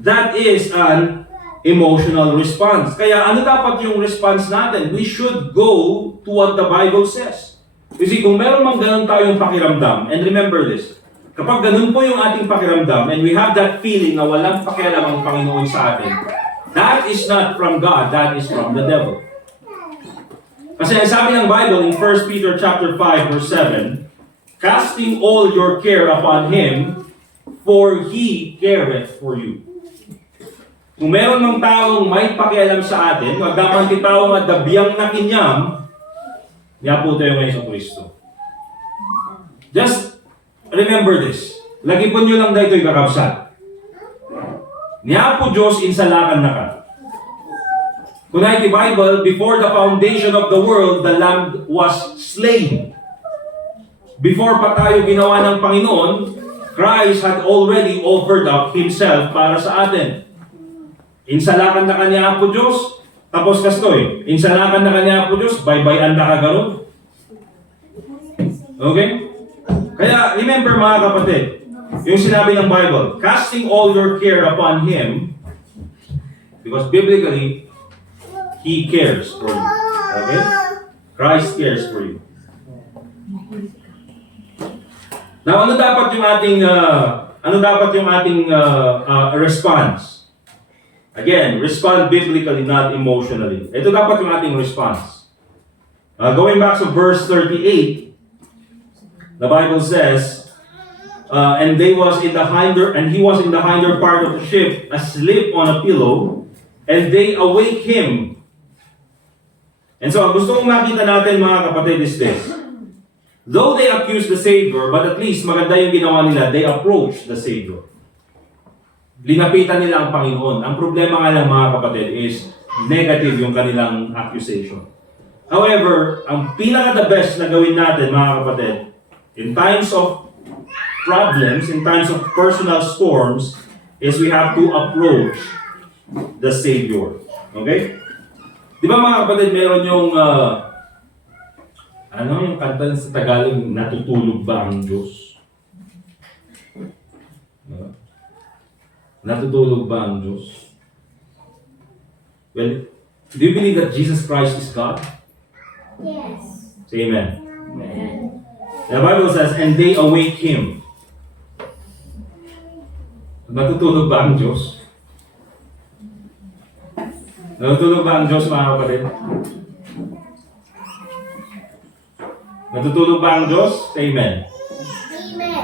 That is an emotional response. Kaya ano dapat yung response natin? We should go to what the Bible says. Kasi kung meron mang ganun tayong pakiramdam, and remember this, kapag ganun po yung ating pakiramdam, and we have that feeling na walang pakialam ang Panginoon sa atin, that is not from God, that is from the devil. Kasi ang sabi ng Bible in 1 Peter chapter 5 verse 7, casting all your care upon Him, for He careth for you. Kung meron ng taong may pakialam sa atin, magdaman ti taong at dabiyang na kinyam, niya po tayo ngayon sa Kristo. Just remember this. Lagi po nyo lang dito ikakabsat. Niya po Diyos insalakan na ka. Kunay the Bible, before the foundation of the world, the Lamb was slain. Before pa tayo ginawa ng Panginoon, Christ had already offered up Himself para sa atin. Insalakan na kanya po Diyos, tapos kastoy, insalakan na kanya po Diyos, bye-bye na kagaron. Okay? Kaya, remember mga kapatid, yung sinabi ng Bible, casting all your care upon Him, because biblically, He cares for you. Okay? Christ cares for you. Now, ano dapat yung ating response? Again, respond biblically, not emotionally. Ito dapat yung ating response. Going back to verse 38, the Bible says, and he was in the hinder part of the ship, asleep on a pillow, and they awake him. And so, gusto kong makita natin mga kapatid is this. Though they accuse the Savior, but at least maganda yung ginawa nila, they approach the Savior. Linapitan nila ang Panginoon. Ang problema nga lang mga kapatid is, negative yung kanilang accusation. However, ang pinaka-the best na gawin natin, mga kapatid, in times of problems, in times of personal storms, is we have to approach the Savior. Okay? Di ba mga kapatid, meron yung, yung kanta sa Tagalog, natutulog ba ang Diyos? Natutulog ba ang Diyos? Well, do you believe that Jesus Christ is God? Yes. Say amen. Amen. The Bible says, and they awake Him. Natutulog ba ang Diyos? Natutulog ba ang Diyos, mga kapatid? Natutulog ba ang Diyos? Say amen. Amen.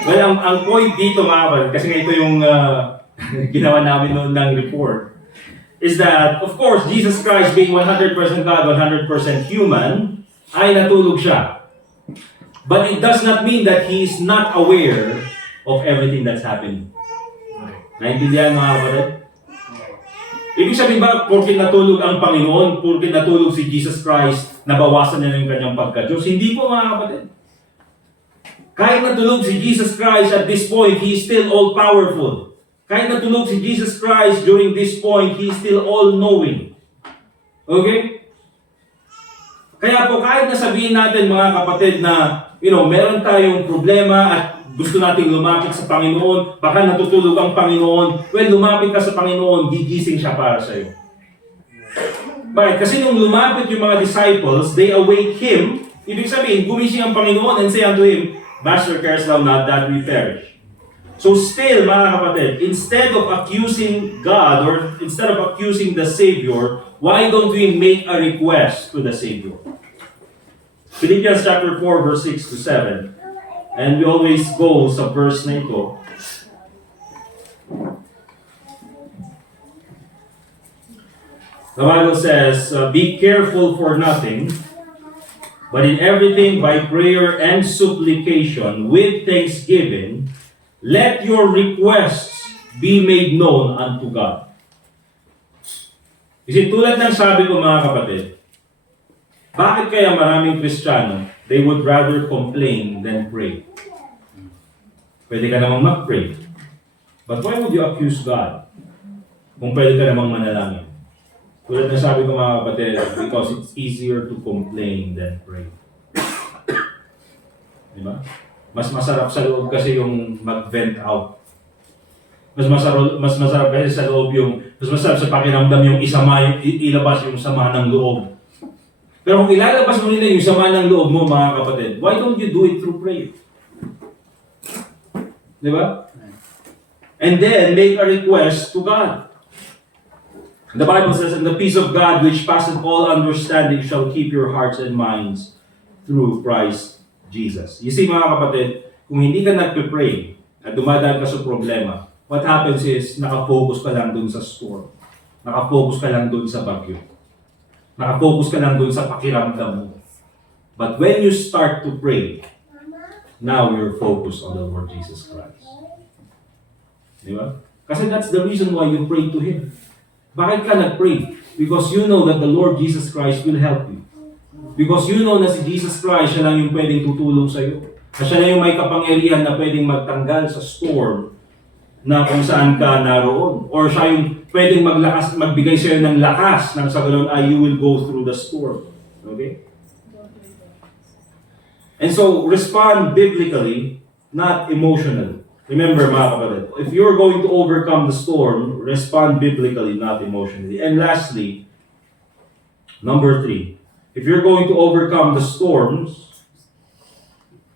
Well, ang point dito, mga kapatid, kasi ito yung ginawa namin noon ng report, is that, of course, Jesus Christ being 100% God, 100% human, ay natulog siya. But it does not mean that He is not aware of everything that's happening. Naintindihan, mga kapatid? Ibig sabihin ba, porque natulog ang Panginoon, porque natulog si Jesus Christ, nabawasan na yung kanyang pagka-Diyos? Hindi po, mga kapatid. Kahit natulog si Jesus Christ at this point, He is still all-powerful. Kahit natulog si Jesus Christ during this point, He is still all-knowing. Okay? Kaya po, kahit nasabihin natin, mga kapatid, na meron tayong problema at gusto nating lumapit sa Panginoon, baka natutulog ang Panginoon, well, lumapit ka sa Panginoon, gigising siya para sa iyo. Bakit? Kasi nung lumapit yung mga disciples, they awake Him, ibig sabihin, gumising ang Panginoon and say unto Him, Master, carest thou not that we perish? So still, mga kapatid, instead of accusing God or instead of accusing the Savior, why don't we make a request to the Savior? Philippians chapter 4, verse 6 to 7. And we always go sa verse na ito. The Bible says, be careful for nothing, but in everything by prayer and supplication with thanksgiving, let your requests be made known unto God. Kasi tulad ng sabi ko, mga kapatid, bakit kaya maraming Kristiyano, they would rather complain than pray? Pwede ka namang mag-pray. But why would you accuse God kung pwede ka namang manalangin? Tulad ng sabi ko, mga kapatid, because it's easier to complain than pray. Diba? Mas masarap sa loob kasi yung mag-vent out. Mas masarap kasi sa loob mas masarap sa pakiramdam yung ilabas yung sama ng loob. Pero kung ilalabas mo nila yung sama ng loob mo, mga kapatid, why don't you do it through prayer? Diba? And then, make a request to God. The Bible says, and the peace of God which passeth all understanding shall keep your hearts and minds through Christ Jesus. You see, mga kapatid, kung hindi ka nagpe-pray at dumadaan ka sa problema, what happens is, nakafocus ka lang dun sa storm. Nakafocus ka lang dun sa bagyo. Nakafocus ka lang dun sa pakiramdam mo. But when you start to pray, now you're focused on the Lord Jesus Christ. Di ba? Kasi that's the reason why you pray to Him. Bakit ka nag-pray? Because you know that the Lord Jesus Christ will help you. Because you know na si Jesus Christ, siya lang yung pwedeng tutulong sa iyo. At siya lang yung may kapangyarihan na pwedeng magtanggal sa storm na kung saan ka naroon. Or siya yung pwedeng magbigay sa iyo ng lakas nang sa ganoon ay you will go through the storm. Okay? And so, respond biblically, not emotionally. Remember, mga kapatid, if you're going to overcome the storm, respond biblically, not emotionally. And lastly, number 3, if you're going to overcome the storms,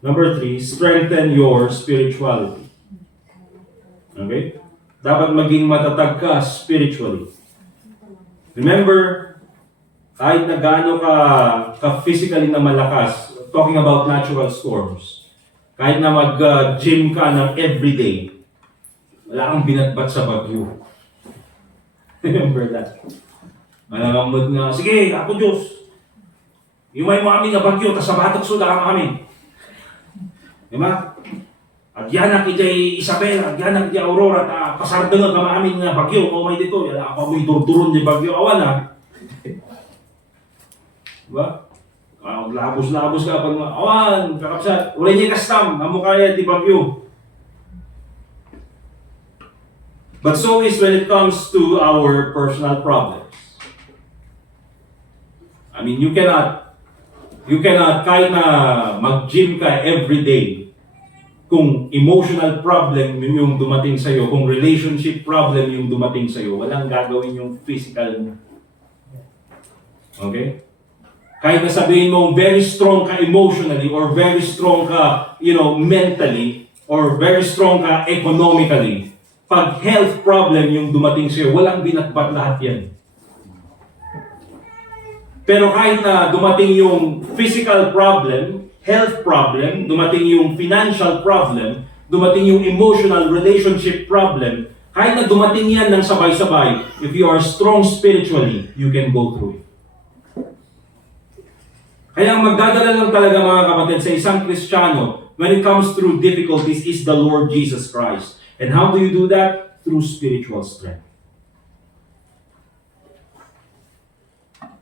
number 3, strengthen your spirituality. Okay? Dapat maging matatag ka spiritually. Remember, kahit na gaano ka physically na malakas, talking about natural storms, kahit na mag-gym ka ng everyday, wala kang binatbat sa bagyo. Remember that? Malamamod nga, sige, ako Diyos, yung may mo kami na bagyo, tas sa batok suda ka kami. Diba? Agyanak ijay Isabela, agyanak ijay Aurora, pasarda nga kamamin nga bagyo, o may dito, yala ako may turturon di bagyo, awan ha. Diba? Labos-labos ka pag awan, kakapsat, ulay niya kastam, amo kaya di bagyo. But so is when it comes to our personal problems. I mean, you cannot kahit na mag-gym ka every day, kung emotional problem yung dumating sa'yo, kung relationship problem yung dumating sa'yo, walang gagawin yung physical. Okay? Kahit na sabihin mo, very strong ka emotionally, or very strong ka, mentally, or very strong ka economically, pag health problem yung dumating sa'yo, walang binatbat lahat yan. Pero kahit na dumating yung physical problem, health problem, dumating yung financial problem, dumating yung emotional relationship problem, kahit na dumating yan ng sabay-sabay, if you are strong spiritually, you can go through it. Kaya ang magdadala lang talaga mga kapatid sa isang Kristiyano when it comes through difficulties is the Lord Jesus Christ. And how do you do that? Through spiritual strength.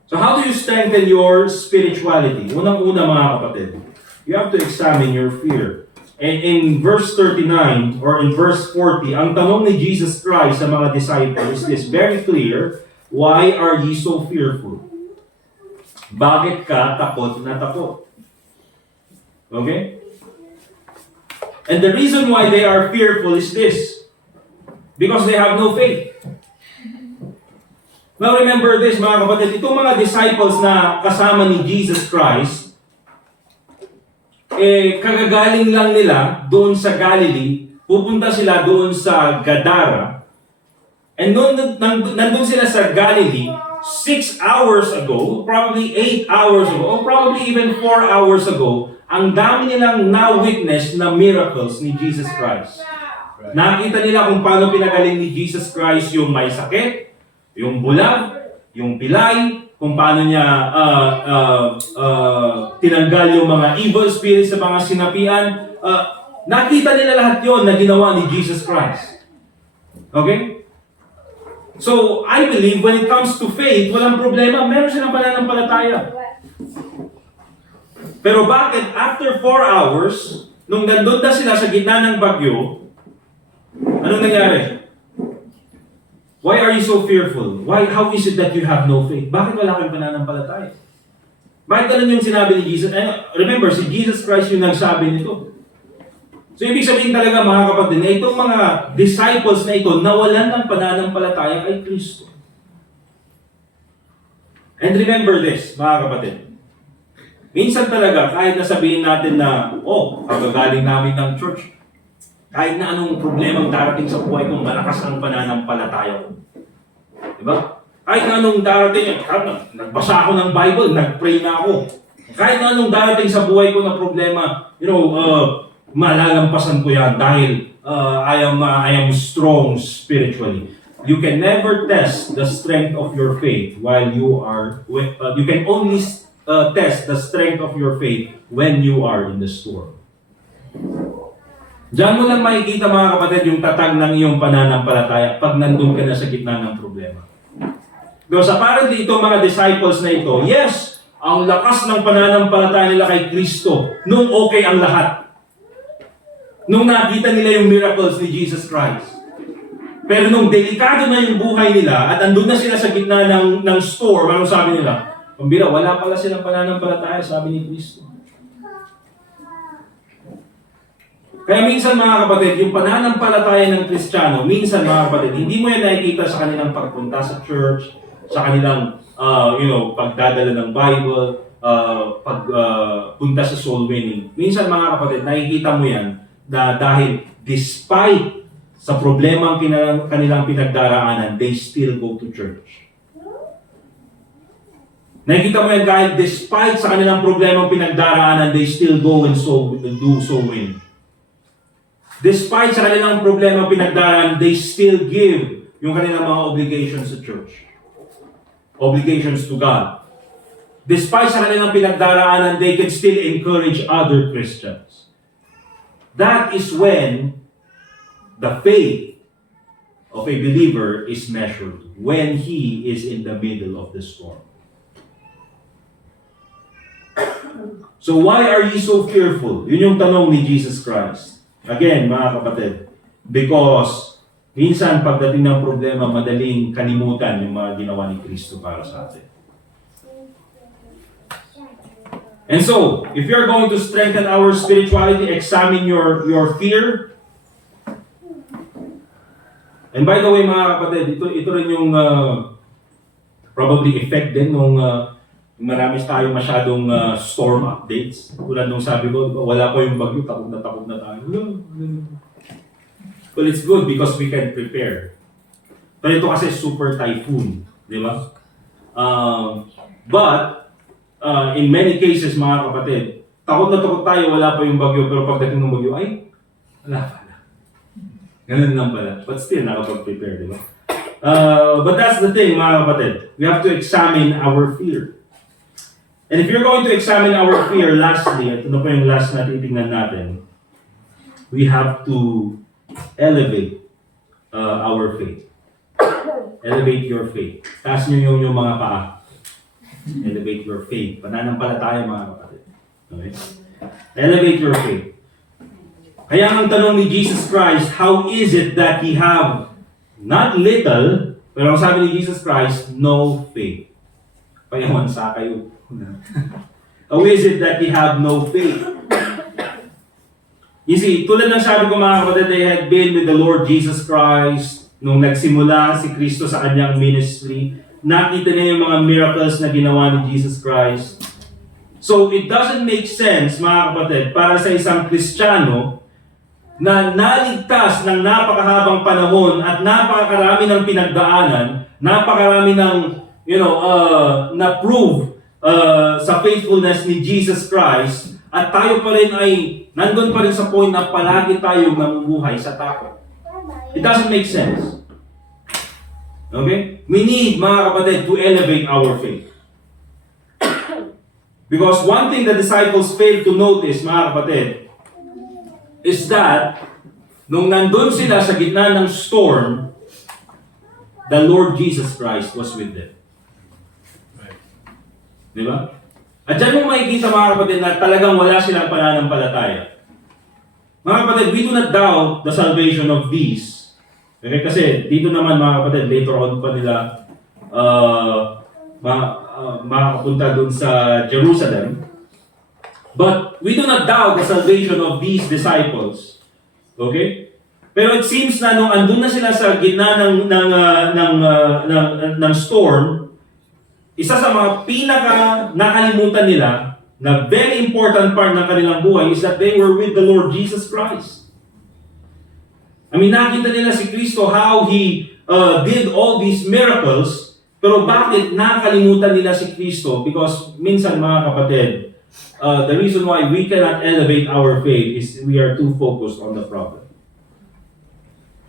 So how do you strengthen your spirituality? Unang-una mga kapatid, you have to examine your fear. And in verse 39 or in verse 40, ang tanong ni Jesus Christ sa mga disciples is very clear, why are ye so fearful? Bakit ka takot na takot? Okay? And the reason why they are fearful is this, because they have no faith. Now remember this mga kapatid, itong mga disciples na kasama ni Jesus Christ, kagagaling lang nila doon sa Galilee, pupunta sila doon sa Gadara, and nandun sila sa Galilee 6 hours ago, probably 8 hours ago, or probably even 4 hours ago, ang dami nilang na-witness na miracles ni Jesus Christ. Nakita nila kung paano pinagaling ni Jesus Christ yung may sakit, yung bulag, yung pilay, kung paano niya tinanggal yung mga evil spirits sa mga sinapian. Nakita nila lahat yon na ginawa ni Jesus Christ. Okay? So, I believe when it comes to faith, walang problema. Meron silang pananampalataya. Pero bakit after 4 hours, nung nandun na sila sa gitna ng bagyo, anong nangyari? Why are you so fearful? How is it that you have no faith? Bakit wala kayong pananampalataya? Bakit ganun yung sinabi ni Jesus? Remember, si Jesus Christ yung nagsabi nito. So, ibig sabihin talaga mga kapatid, na itong mga disciples na ito, nawalan ng pananampalataya kay Kristo. And remember this, mga kapatid. Minsan talaga, kahit na sabihin natin na, kagagaling namin ng church, kahit na anong problemang darating sa buhay ko, malakas ang pananampalataya ko. Diba? Kahit na anong darating, nagbasa ako ng Bible, nagpray na ako. Kahit na anong darating sa buhay ko na problema, malalampasan ko yan dahil I am strong spiritually. You can never test the strength of your faith while you are, you can only test the strength of your faith when you are in the storm. Diyan mo lang makikita mga kapatid yung tatag ng iyong pananampalataya pag nandun ka na sa gitna ng problema. Because apparently itong mga disciples na ito, yes, ang lakas ng pananampalataya nila kay Kristo nung okay ang lahat. Nung nakita nila yung miracles ni Jesus Christ. Pero nung delikado na yung buhay nila at andun na sila sa gitna ng storm, anong sabi nila? Kumbira, wala pala silang pananampalataya, sabi ni Kristo. Kaya minsan mga kapatid, yung pananampalataya ng Kristiyano, minsan mga kapatid, hindi mo yan nakikita sa kanilang pagpunta sa church, sa kanilang pagdadala ng Bible, pagpunta sa soul winning. Minsan mga kapatid, nakikita mo yan na dahil despite sa problema ang kanilang pinagdaraanan, they still go to church. Nakikita mo yan dahil despite sa kanilang problema ang pinagdaraanan, they still go and do soul winning. Despite sa kanilang problema pinagdaraan, they still give yung kanilang mga obligations sa church. Obligations to God. Despite sa kanilang pinagdaraanan, they can still encourage other Christians. that is when the faith of a believer is measured, when he is in the middle of the storm. So why are you so fearful? Yun yung tanong ni Jesus Christ. Again, mga kapatid, because minsan pagdating ng problema, madaling kalimutan yung mga ginawa ni Kristo para sa atin. And so, if you're going to strengthen our spirituality, examine your fear. And by the way, mga kapatid, ito rin yung probably effect din nung marami tayo masyadong storm updates. Tulad nung sabi ko, wala pa yung bagyo, takot na tayo. Well, it's good because we can prepare. Pero ito kasi super typhoon, di ba? But, in many cases, mga kapatid, takot na takot tayo, wala pa yung bagyo, pero pagdating ng bagyo, ay, wala pala. Ganun lang pala. But still, nakapag-prepare, di ba? But that's the thing, mga kapatid. We have to examine our fear. And if you're going to examine our fear, lastly, at ito po yung last na titingnan natin, we have to elevate our faith. Elevate your faith. Taas nyo yung mga paa. Elevate your faith. Pananampalataya, mga kapatid. Okay? Elevate your faith. Kaya ang tanong ni Jesus Christ, how is it that he have not little, pero ang sabi ni Jesus Christ, no faith. Payawan sa kayo. How is it that he have no faith? You see, tulad ng sabi ko, mga kapatid, they had been with the Lord Jesus Christ nung nagsimula si Kristo sa kanyang ministry. Nakita niya yung mga miracles na ginawa ni Jesus Christ. So, it doesn't make sense, mga kapatid, para sa isang Kristiyano na naligtas ng napakahabang panahon at napakarami ng pinagdaanan, napakarami ng, na-prove sa faithfulness ni Jesus Christ, at tayo pa rin ay nandun pa rin sa point na palagi tayong namumuhay sa takot. It doesn't make sense. Okay? We need, mga kapatid, to elevate our faith. Because one thing the disciples failed to notice, mga kapatid, is that nung nandun sila sa gitna ng storm, the Lord Jesus Christ was with them. Di ba? At dyan mo makikita, mga kapatid, na talagang wala silang pananampalataya. Mga kapatid, we do not doubt the salvation of these. Okay? Kasi dito naman, mga kapatid, later on pa nila makapunta dun sa Jerusalem. But we do not doubt the salvation of these disciples. Okay? Pero it seems na nung andun na sila sa gitna ng storm, isa sa mga pinaka nakalimutan nila na very important part ng kanilang buhay is that they were with the Lord Jesus Christ. I mean, nakita nila si Kristo, how He did all these miracles, pero bakit nakalimutan nila si Kristo? Because minsan, mga kapatid, the reason why we cannot elevate our faith is we are too focused on the problem.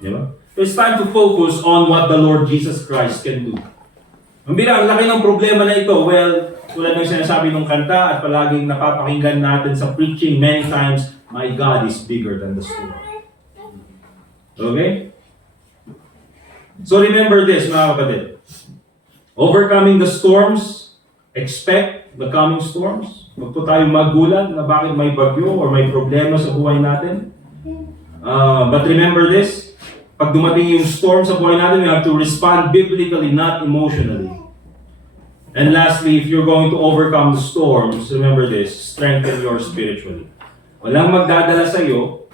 Diba? So it's time to focus on what the Lord Jesus Christ can do. Ang laki ng problema na ito, well, tulad ng sinasabi ng kanta at palaging napapakinggan natin sa preaching many times, my God is bigger than the storm. Okay? So remember this, mga kapatid. Overcoming the storms, expect the coming storms. Huwag po tayo magulat na bakit may bagyo or may problema sa buhay natin. But remember this, pag dumating yung storm sa buhay natin, we have to respond biblically, not emotionally. And lastly, if you're going to overcome the storms, remember this, strengthen your spiritually. Walang magdadala sa iyo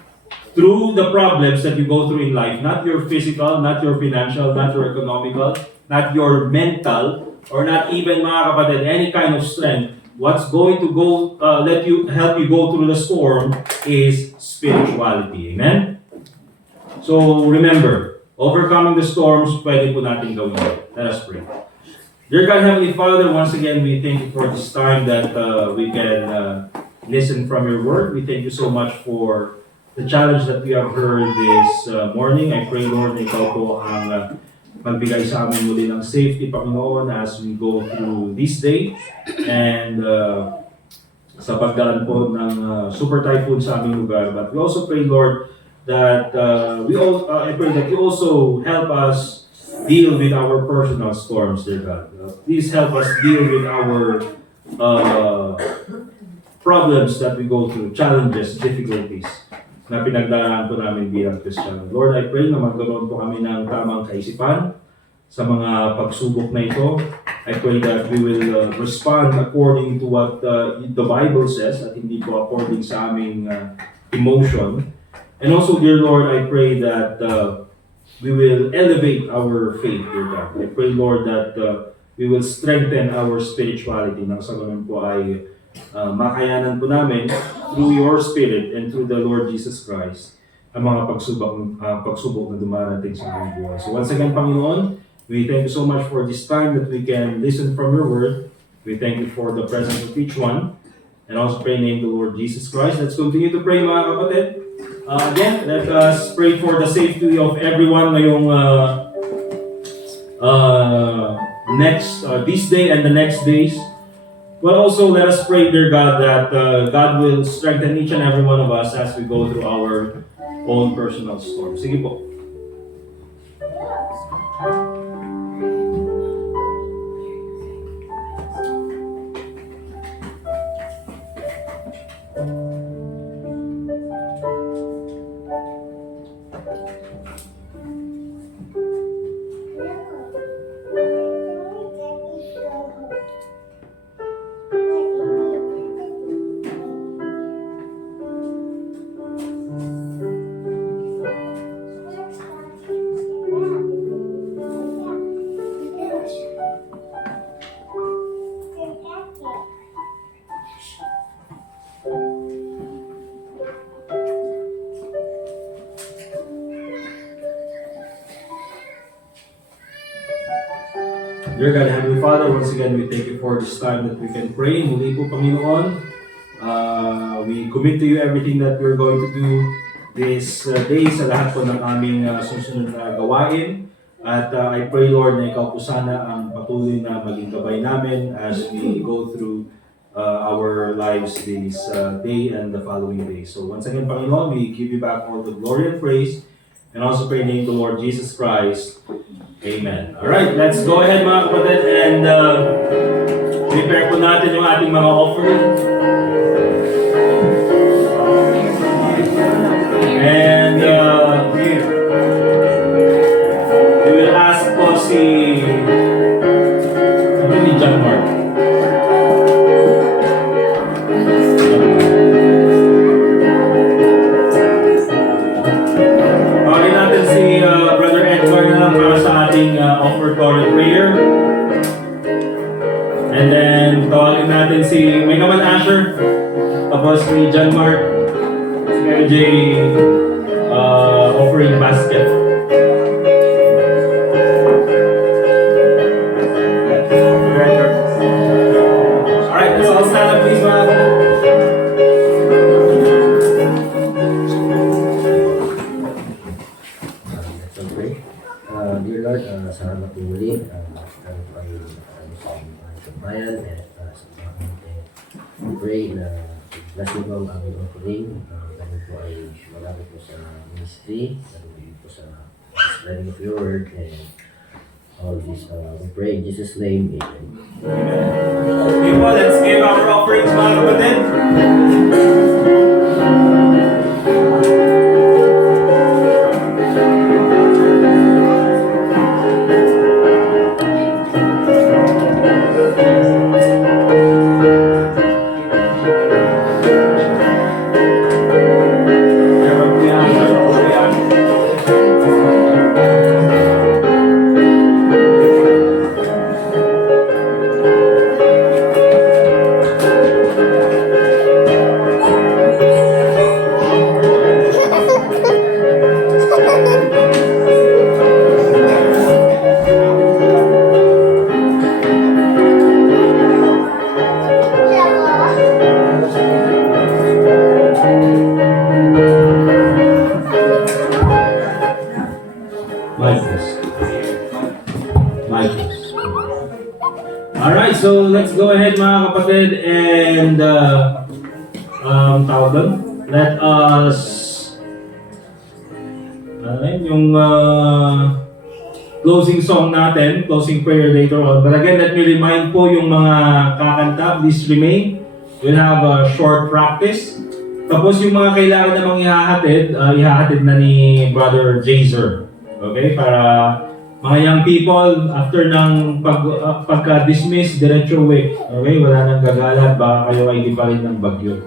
through the problems that you go through in life, not your physical, not your financial, not your economical, not your mental, or not even, mga kapatid, any kind of strength. What's going to go help you go through the storm is spirituality. Amen? So remember, overcoming the storms, pwede po natin gawin. Let us pray. Dear God, Heavenly Father, once again, we thank you for this time that we can listen from your word. We thank you so much for the challenge that we have heard this morning. I pray, Lord, na ikaw po ang magbigay sa amin muli ng safety, Panginoon, as we go through this day. And sa pagdaan po ng super typhoon sa aming lugar. But we also pray, Lord, that I pray that you also help us deal with our personal storms, dear God. Please help us deal with our problems that we go through, challenges, difficulties na pinagdaraanan po namin bilang Kristiyano. Lord, I pray na magkaroon po kami ng tamang kaisipan sa mga pagsubok na ito. I pray that we will respond according to what the Bible says at hindi po according sa aming emotion. And also, dear Lord, I pray that we will elevate our faith, dear God. I pray, Lord, that we will strengthen our spirituality nang sa ganun po ay makayanan po namin through your Spirit and through the Lord Jesus Christ ang mga pagsubok na dumarating sa aming buhay. So once again, Panginoon, we thank you so much for this time that we can listen from your word. We thank you for the presence of each one. And also pray in the name of the Lord Jesus Christ. Let's continue to pray, mga kapatid. Again, let us pray for the safety of everyone ngayong this day and the next days. But also, let us pray, dear God, that God will strengthen each and every one of us as we go through our own personal storm. Sige po. Dear God, Heavenly Father, once again, we thank you for this time that we can pray. Muli po, Panginoon, we commit to you everything that we're going to do this day sa lahat po ng aming susunod na gawain. At I pray, Lord, na ikaw po sana ang patuloy na maging gabay namin as we go through our lives this day and the following day. So once again, Panginoon, we give you back all the glory and praise. And also pray in the name of the Lord Jesus Christ. Amen. Alright, let's go ahead mga kapatid and prepare po natin yung ating mga offering. And we will ask po si John Mark. Tawagin natin si Brother Edward na lang para sa ating offertory prayer. And then tawagin natin si may naman Asher, tapos si John Mark, si Mary J offering basket. Alright, let's all stand up please mga kapatid. Dear Lord, salamat po muli. Kami po ay sa aming bayan at sa mga we pray na bless mo po ang aming offering. Kami po ay malapit po sa ministry, kami po sa spreading of your word and all this. We pray in Jesus' name. Amen. Okay po, let's give our offerings mga kapatid. Alright, so let's go ahead mga kapatid and tawag doon? Let us, ano yun, yung closing song natin, closing prayer later on. But again, let me remind po yung mga kakanta, please remain. We'll have a short practice. Tapos yung mga kailangan namang ihahatid na ni Brother Jazer. Okay? Para mga young people, after ng pagka-dismiss, diretso away. Okay? Wala nang gagalat, baka kayo ay di pa rin ng bagyo.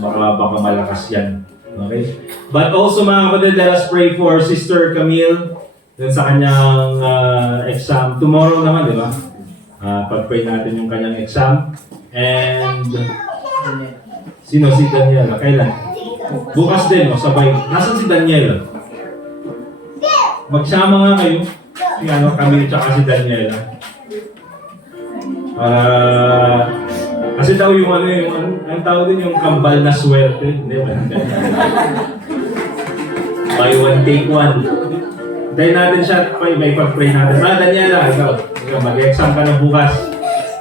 Baka malakas yan. Okay? But also mga kapatid, let us pray for Sister Camille dun sa kanyang exam. Tomorrow naman, di ba? Pag-pray natin yung kanyang exam. And sino? Si Daniela. Kailan? Bukas din, no? Sabay. Nasaan si Daniela? Magsama nga kayo. Si Camille tsaka si Daniela. Kasi daw yung ang tawag din yung kambal na swerte. Hindi ba? Buy one, take one. Dahil natin siya, may pag-pray natin. Daniela, ikaw mag-exam ka na bukas.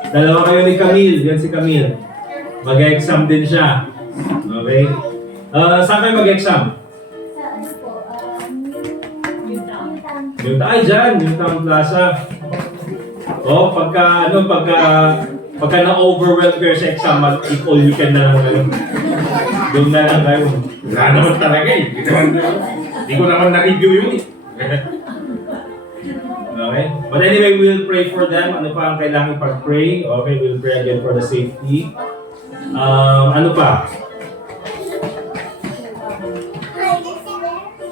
Dalawa kayo ni Camille, yan si Camille. Mag-exam din siya. Okay? Saan kayo mag-exam? Ay, dyan, yung Town Plaza. Pagka na-overwhelm kayo sa exam, mag-all you can na lang kayo. Doon na lang kayo. Wala naman talaga eh. Hindi ko naman na-review yun eh. Okay? But anyway, we'll pray for them. Ano pa ang kailangan pag-pray? Okay, we'll pray again for the safety. Ano pa?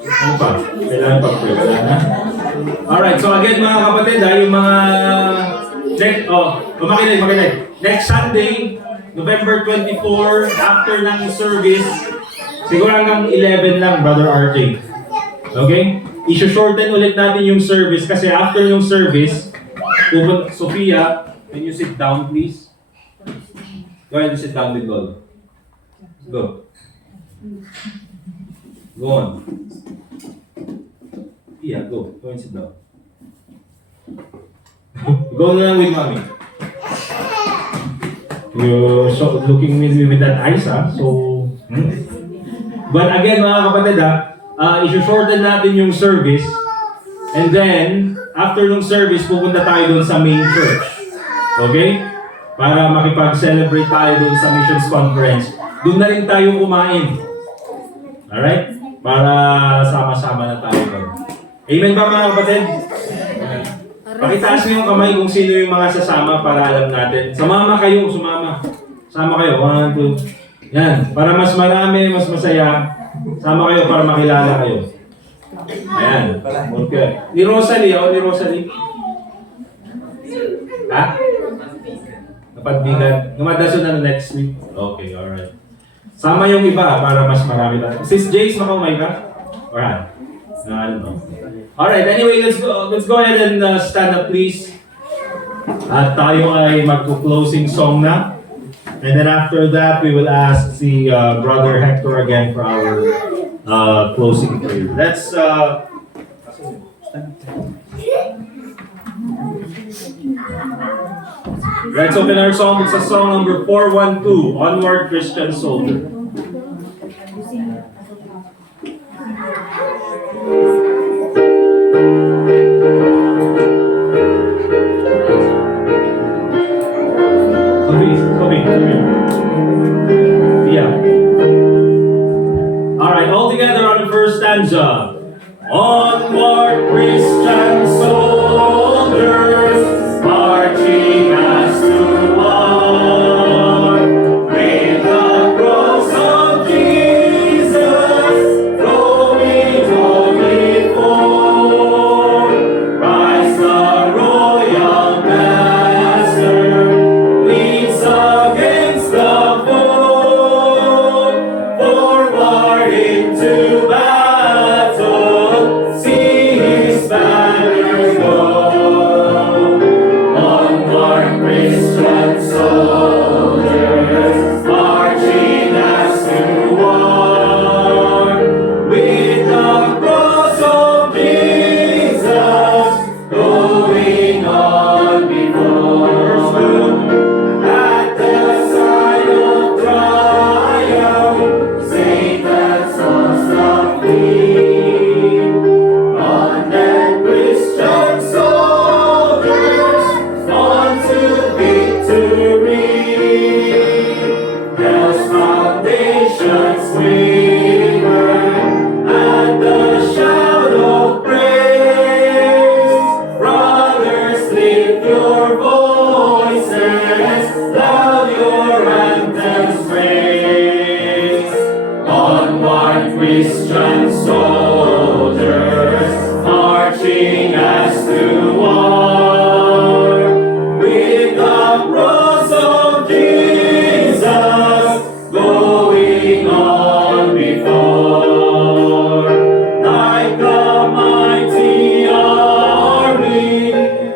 Ano pa? Kailangan pag-pray. Wala na? Alright, so again mga kapatid, yung mga makinig. Next Sunday, November 24, after ng service, siguro hanggang 11 lang, Brother RJ. Okay? I-shorten ulit natin yung service kasi after yung service, Sophia, can you sit down please? Go ahead and sit down with God. Go. Go on. Yeah, go. Go and sit down. Go na lang with mommy. You're looking at me with that eyes, ha? So, But again, mga kapatid, i-shorten natin yung service. And then, after ng service, pupunta tayo doon sa main church. Okay? Para makipag-celebrate tayo doon sa missions conference. Doon na rin tayo kumain. Alright? Para sama-sama na tayo doon. Amen ba mga kapatid? Pakitaas niyo yung kamay kung sino yung mga sasama para alam natin. Sumama kayo, sumama. Sama kayo, 1, 2. Yan, para mas marami, mas masaya. Sama kayo para makilala kayo. Ayan. Okay. Ni Rosalie, ni Rosalie. Ha? Napagbigan. Namadaso na next week. Okay, alright. Sama yung iba para mas marami tayo. Sis Jace, makaumay ka? Alright. Alright, anyway, let's go ahead and stand up please. At tayo ay magpo-closing song na. And then after that, we will ask the Brother Hector again for our closing prayer. Let's open our song. It's a song number 412, Onward Christian Soldier. Yeah. Alright, all together on the first stanza. Onward, Christian soldiers, marching as to war. With the cross of Jesus, flowing only for. Christ the royal master leads against the foe. Forward into battle, see nations waver at the shout of praise. Brothers, lift your voices, loud your anthems raise. Onward, Christian soldiers, marching as to war. With the cross of Jesus going on before. Like a mighty army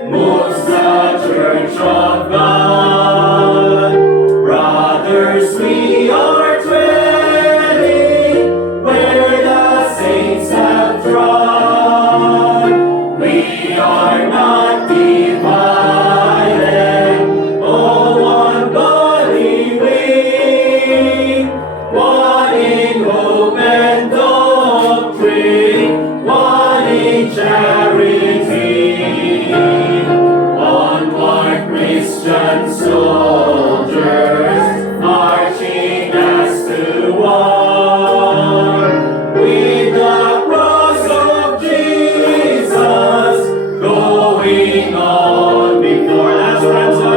moves the church of God. Brothers, we are dwelling where the saints have trod. We are not divided, all one body we, one in hope and doctrine, one in charity. Onward, Christian soldiers, marching as to war. With the cross of Jesus going on before. Last stanza.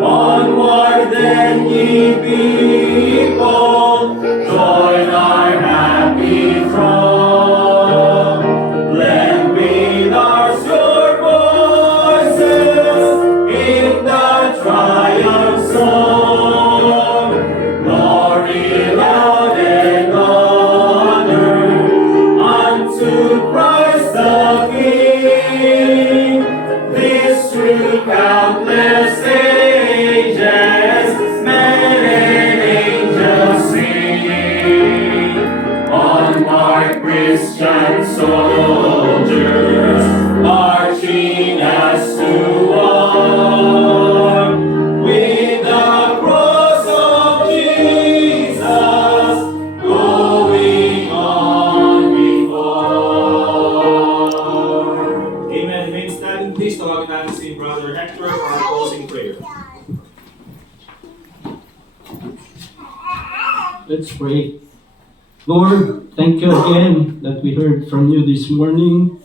Onward then, ye people, join our happy throng. Blend with us your voices in the triumph song. Glory, loud and honor unto Christ the King. This through countless ages, men and angels sing. Onward, Christian soldiers, marching as to war. With the cross of Jesus going on before. Amen. Remain standing, please. Tawagin natin si Brother Hector for our closing prayer. Let's pray. Lord, thank you again that we heard from you this morning,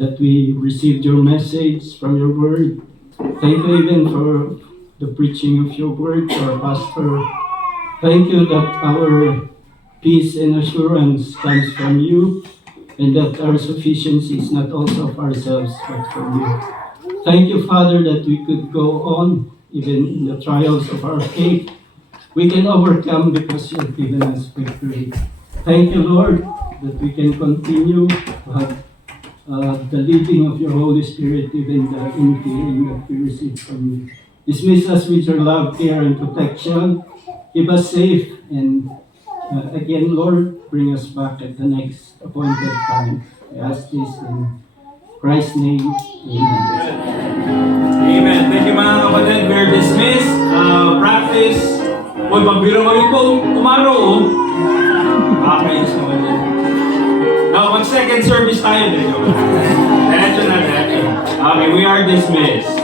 that we received your message from your word. Thank you even for the preaching of your word to our pastor. Thank you that our peace and assurance comes from you, and that our sufficiency is not also of ourselves, but from you. Thank you, Father, that we could go on, even in the trials of our faith. We can overcome because you have given us victory. Thank you, Lord, that we can continue to have the leading of your Holy Spirit, even the infilling that we receive from you. Dismiss us with your love, care, and protection. Keep us safe, and again, Lord, bring us back at the next appointed time. I ask this in Christ's name. Amen. Amen. Thank you mga kapatid. We're dismissed. Practice. Uy, pagbiro kami po umaraw. Kakainis naman yan. Now, mag second service tayo din. Diretso na natin. Okay, we are dismissed.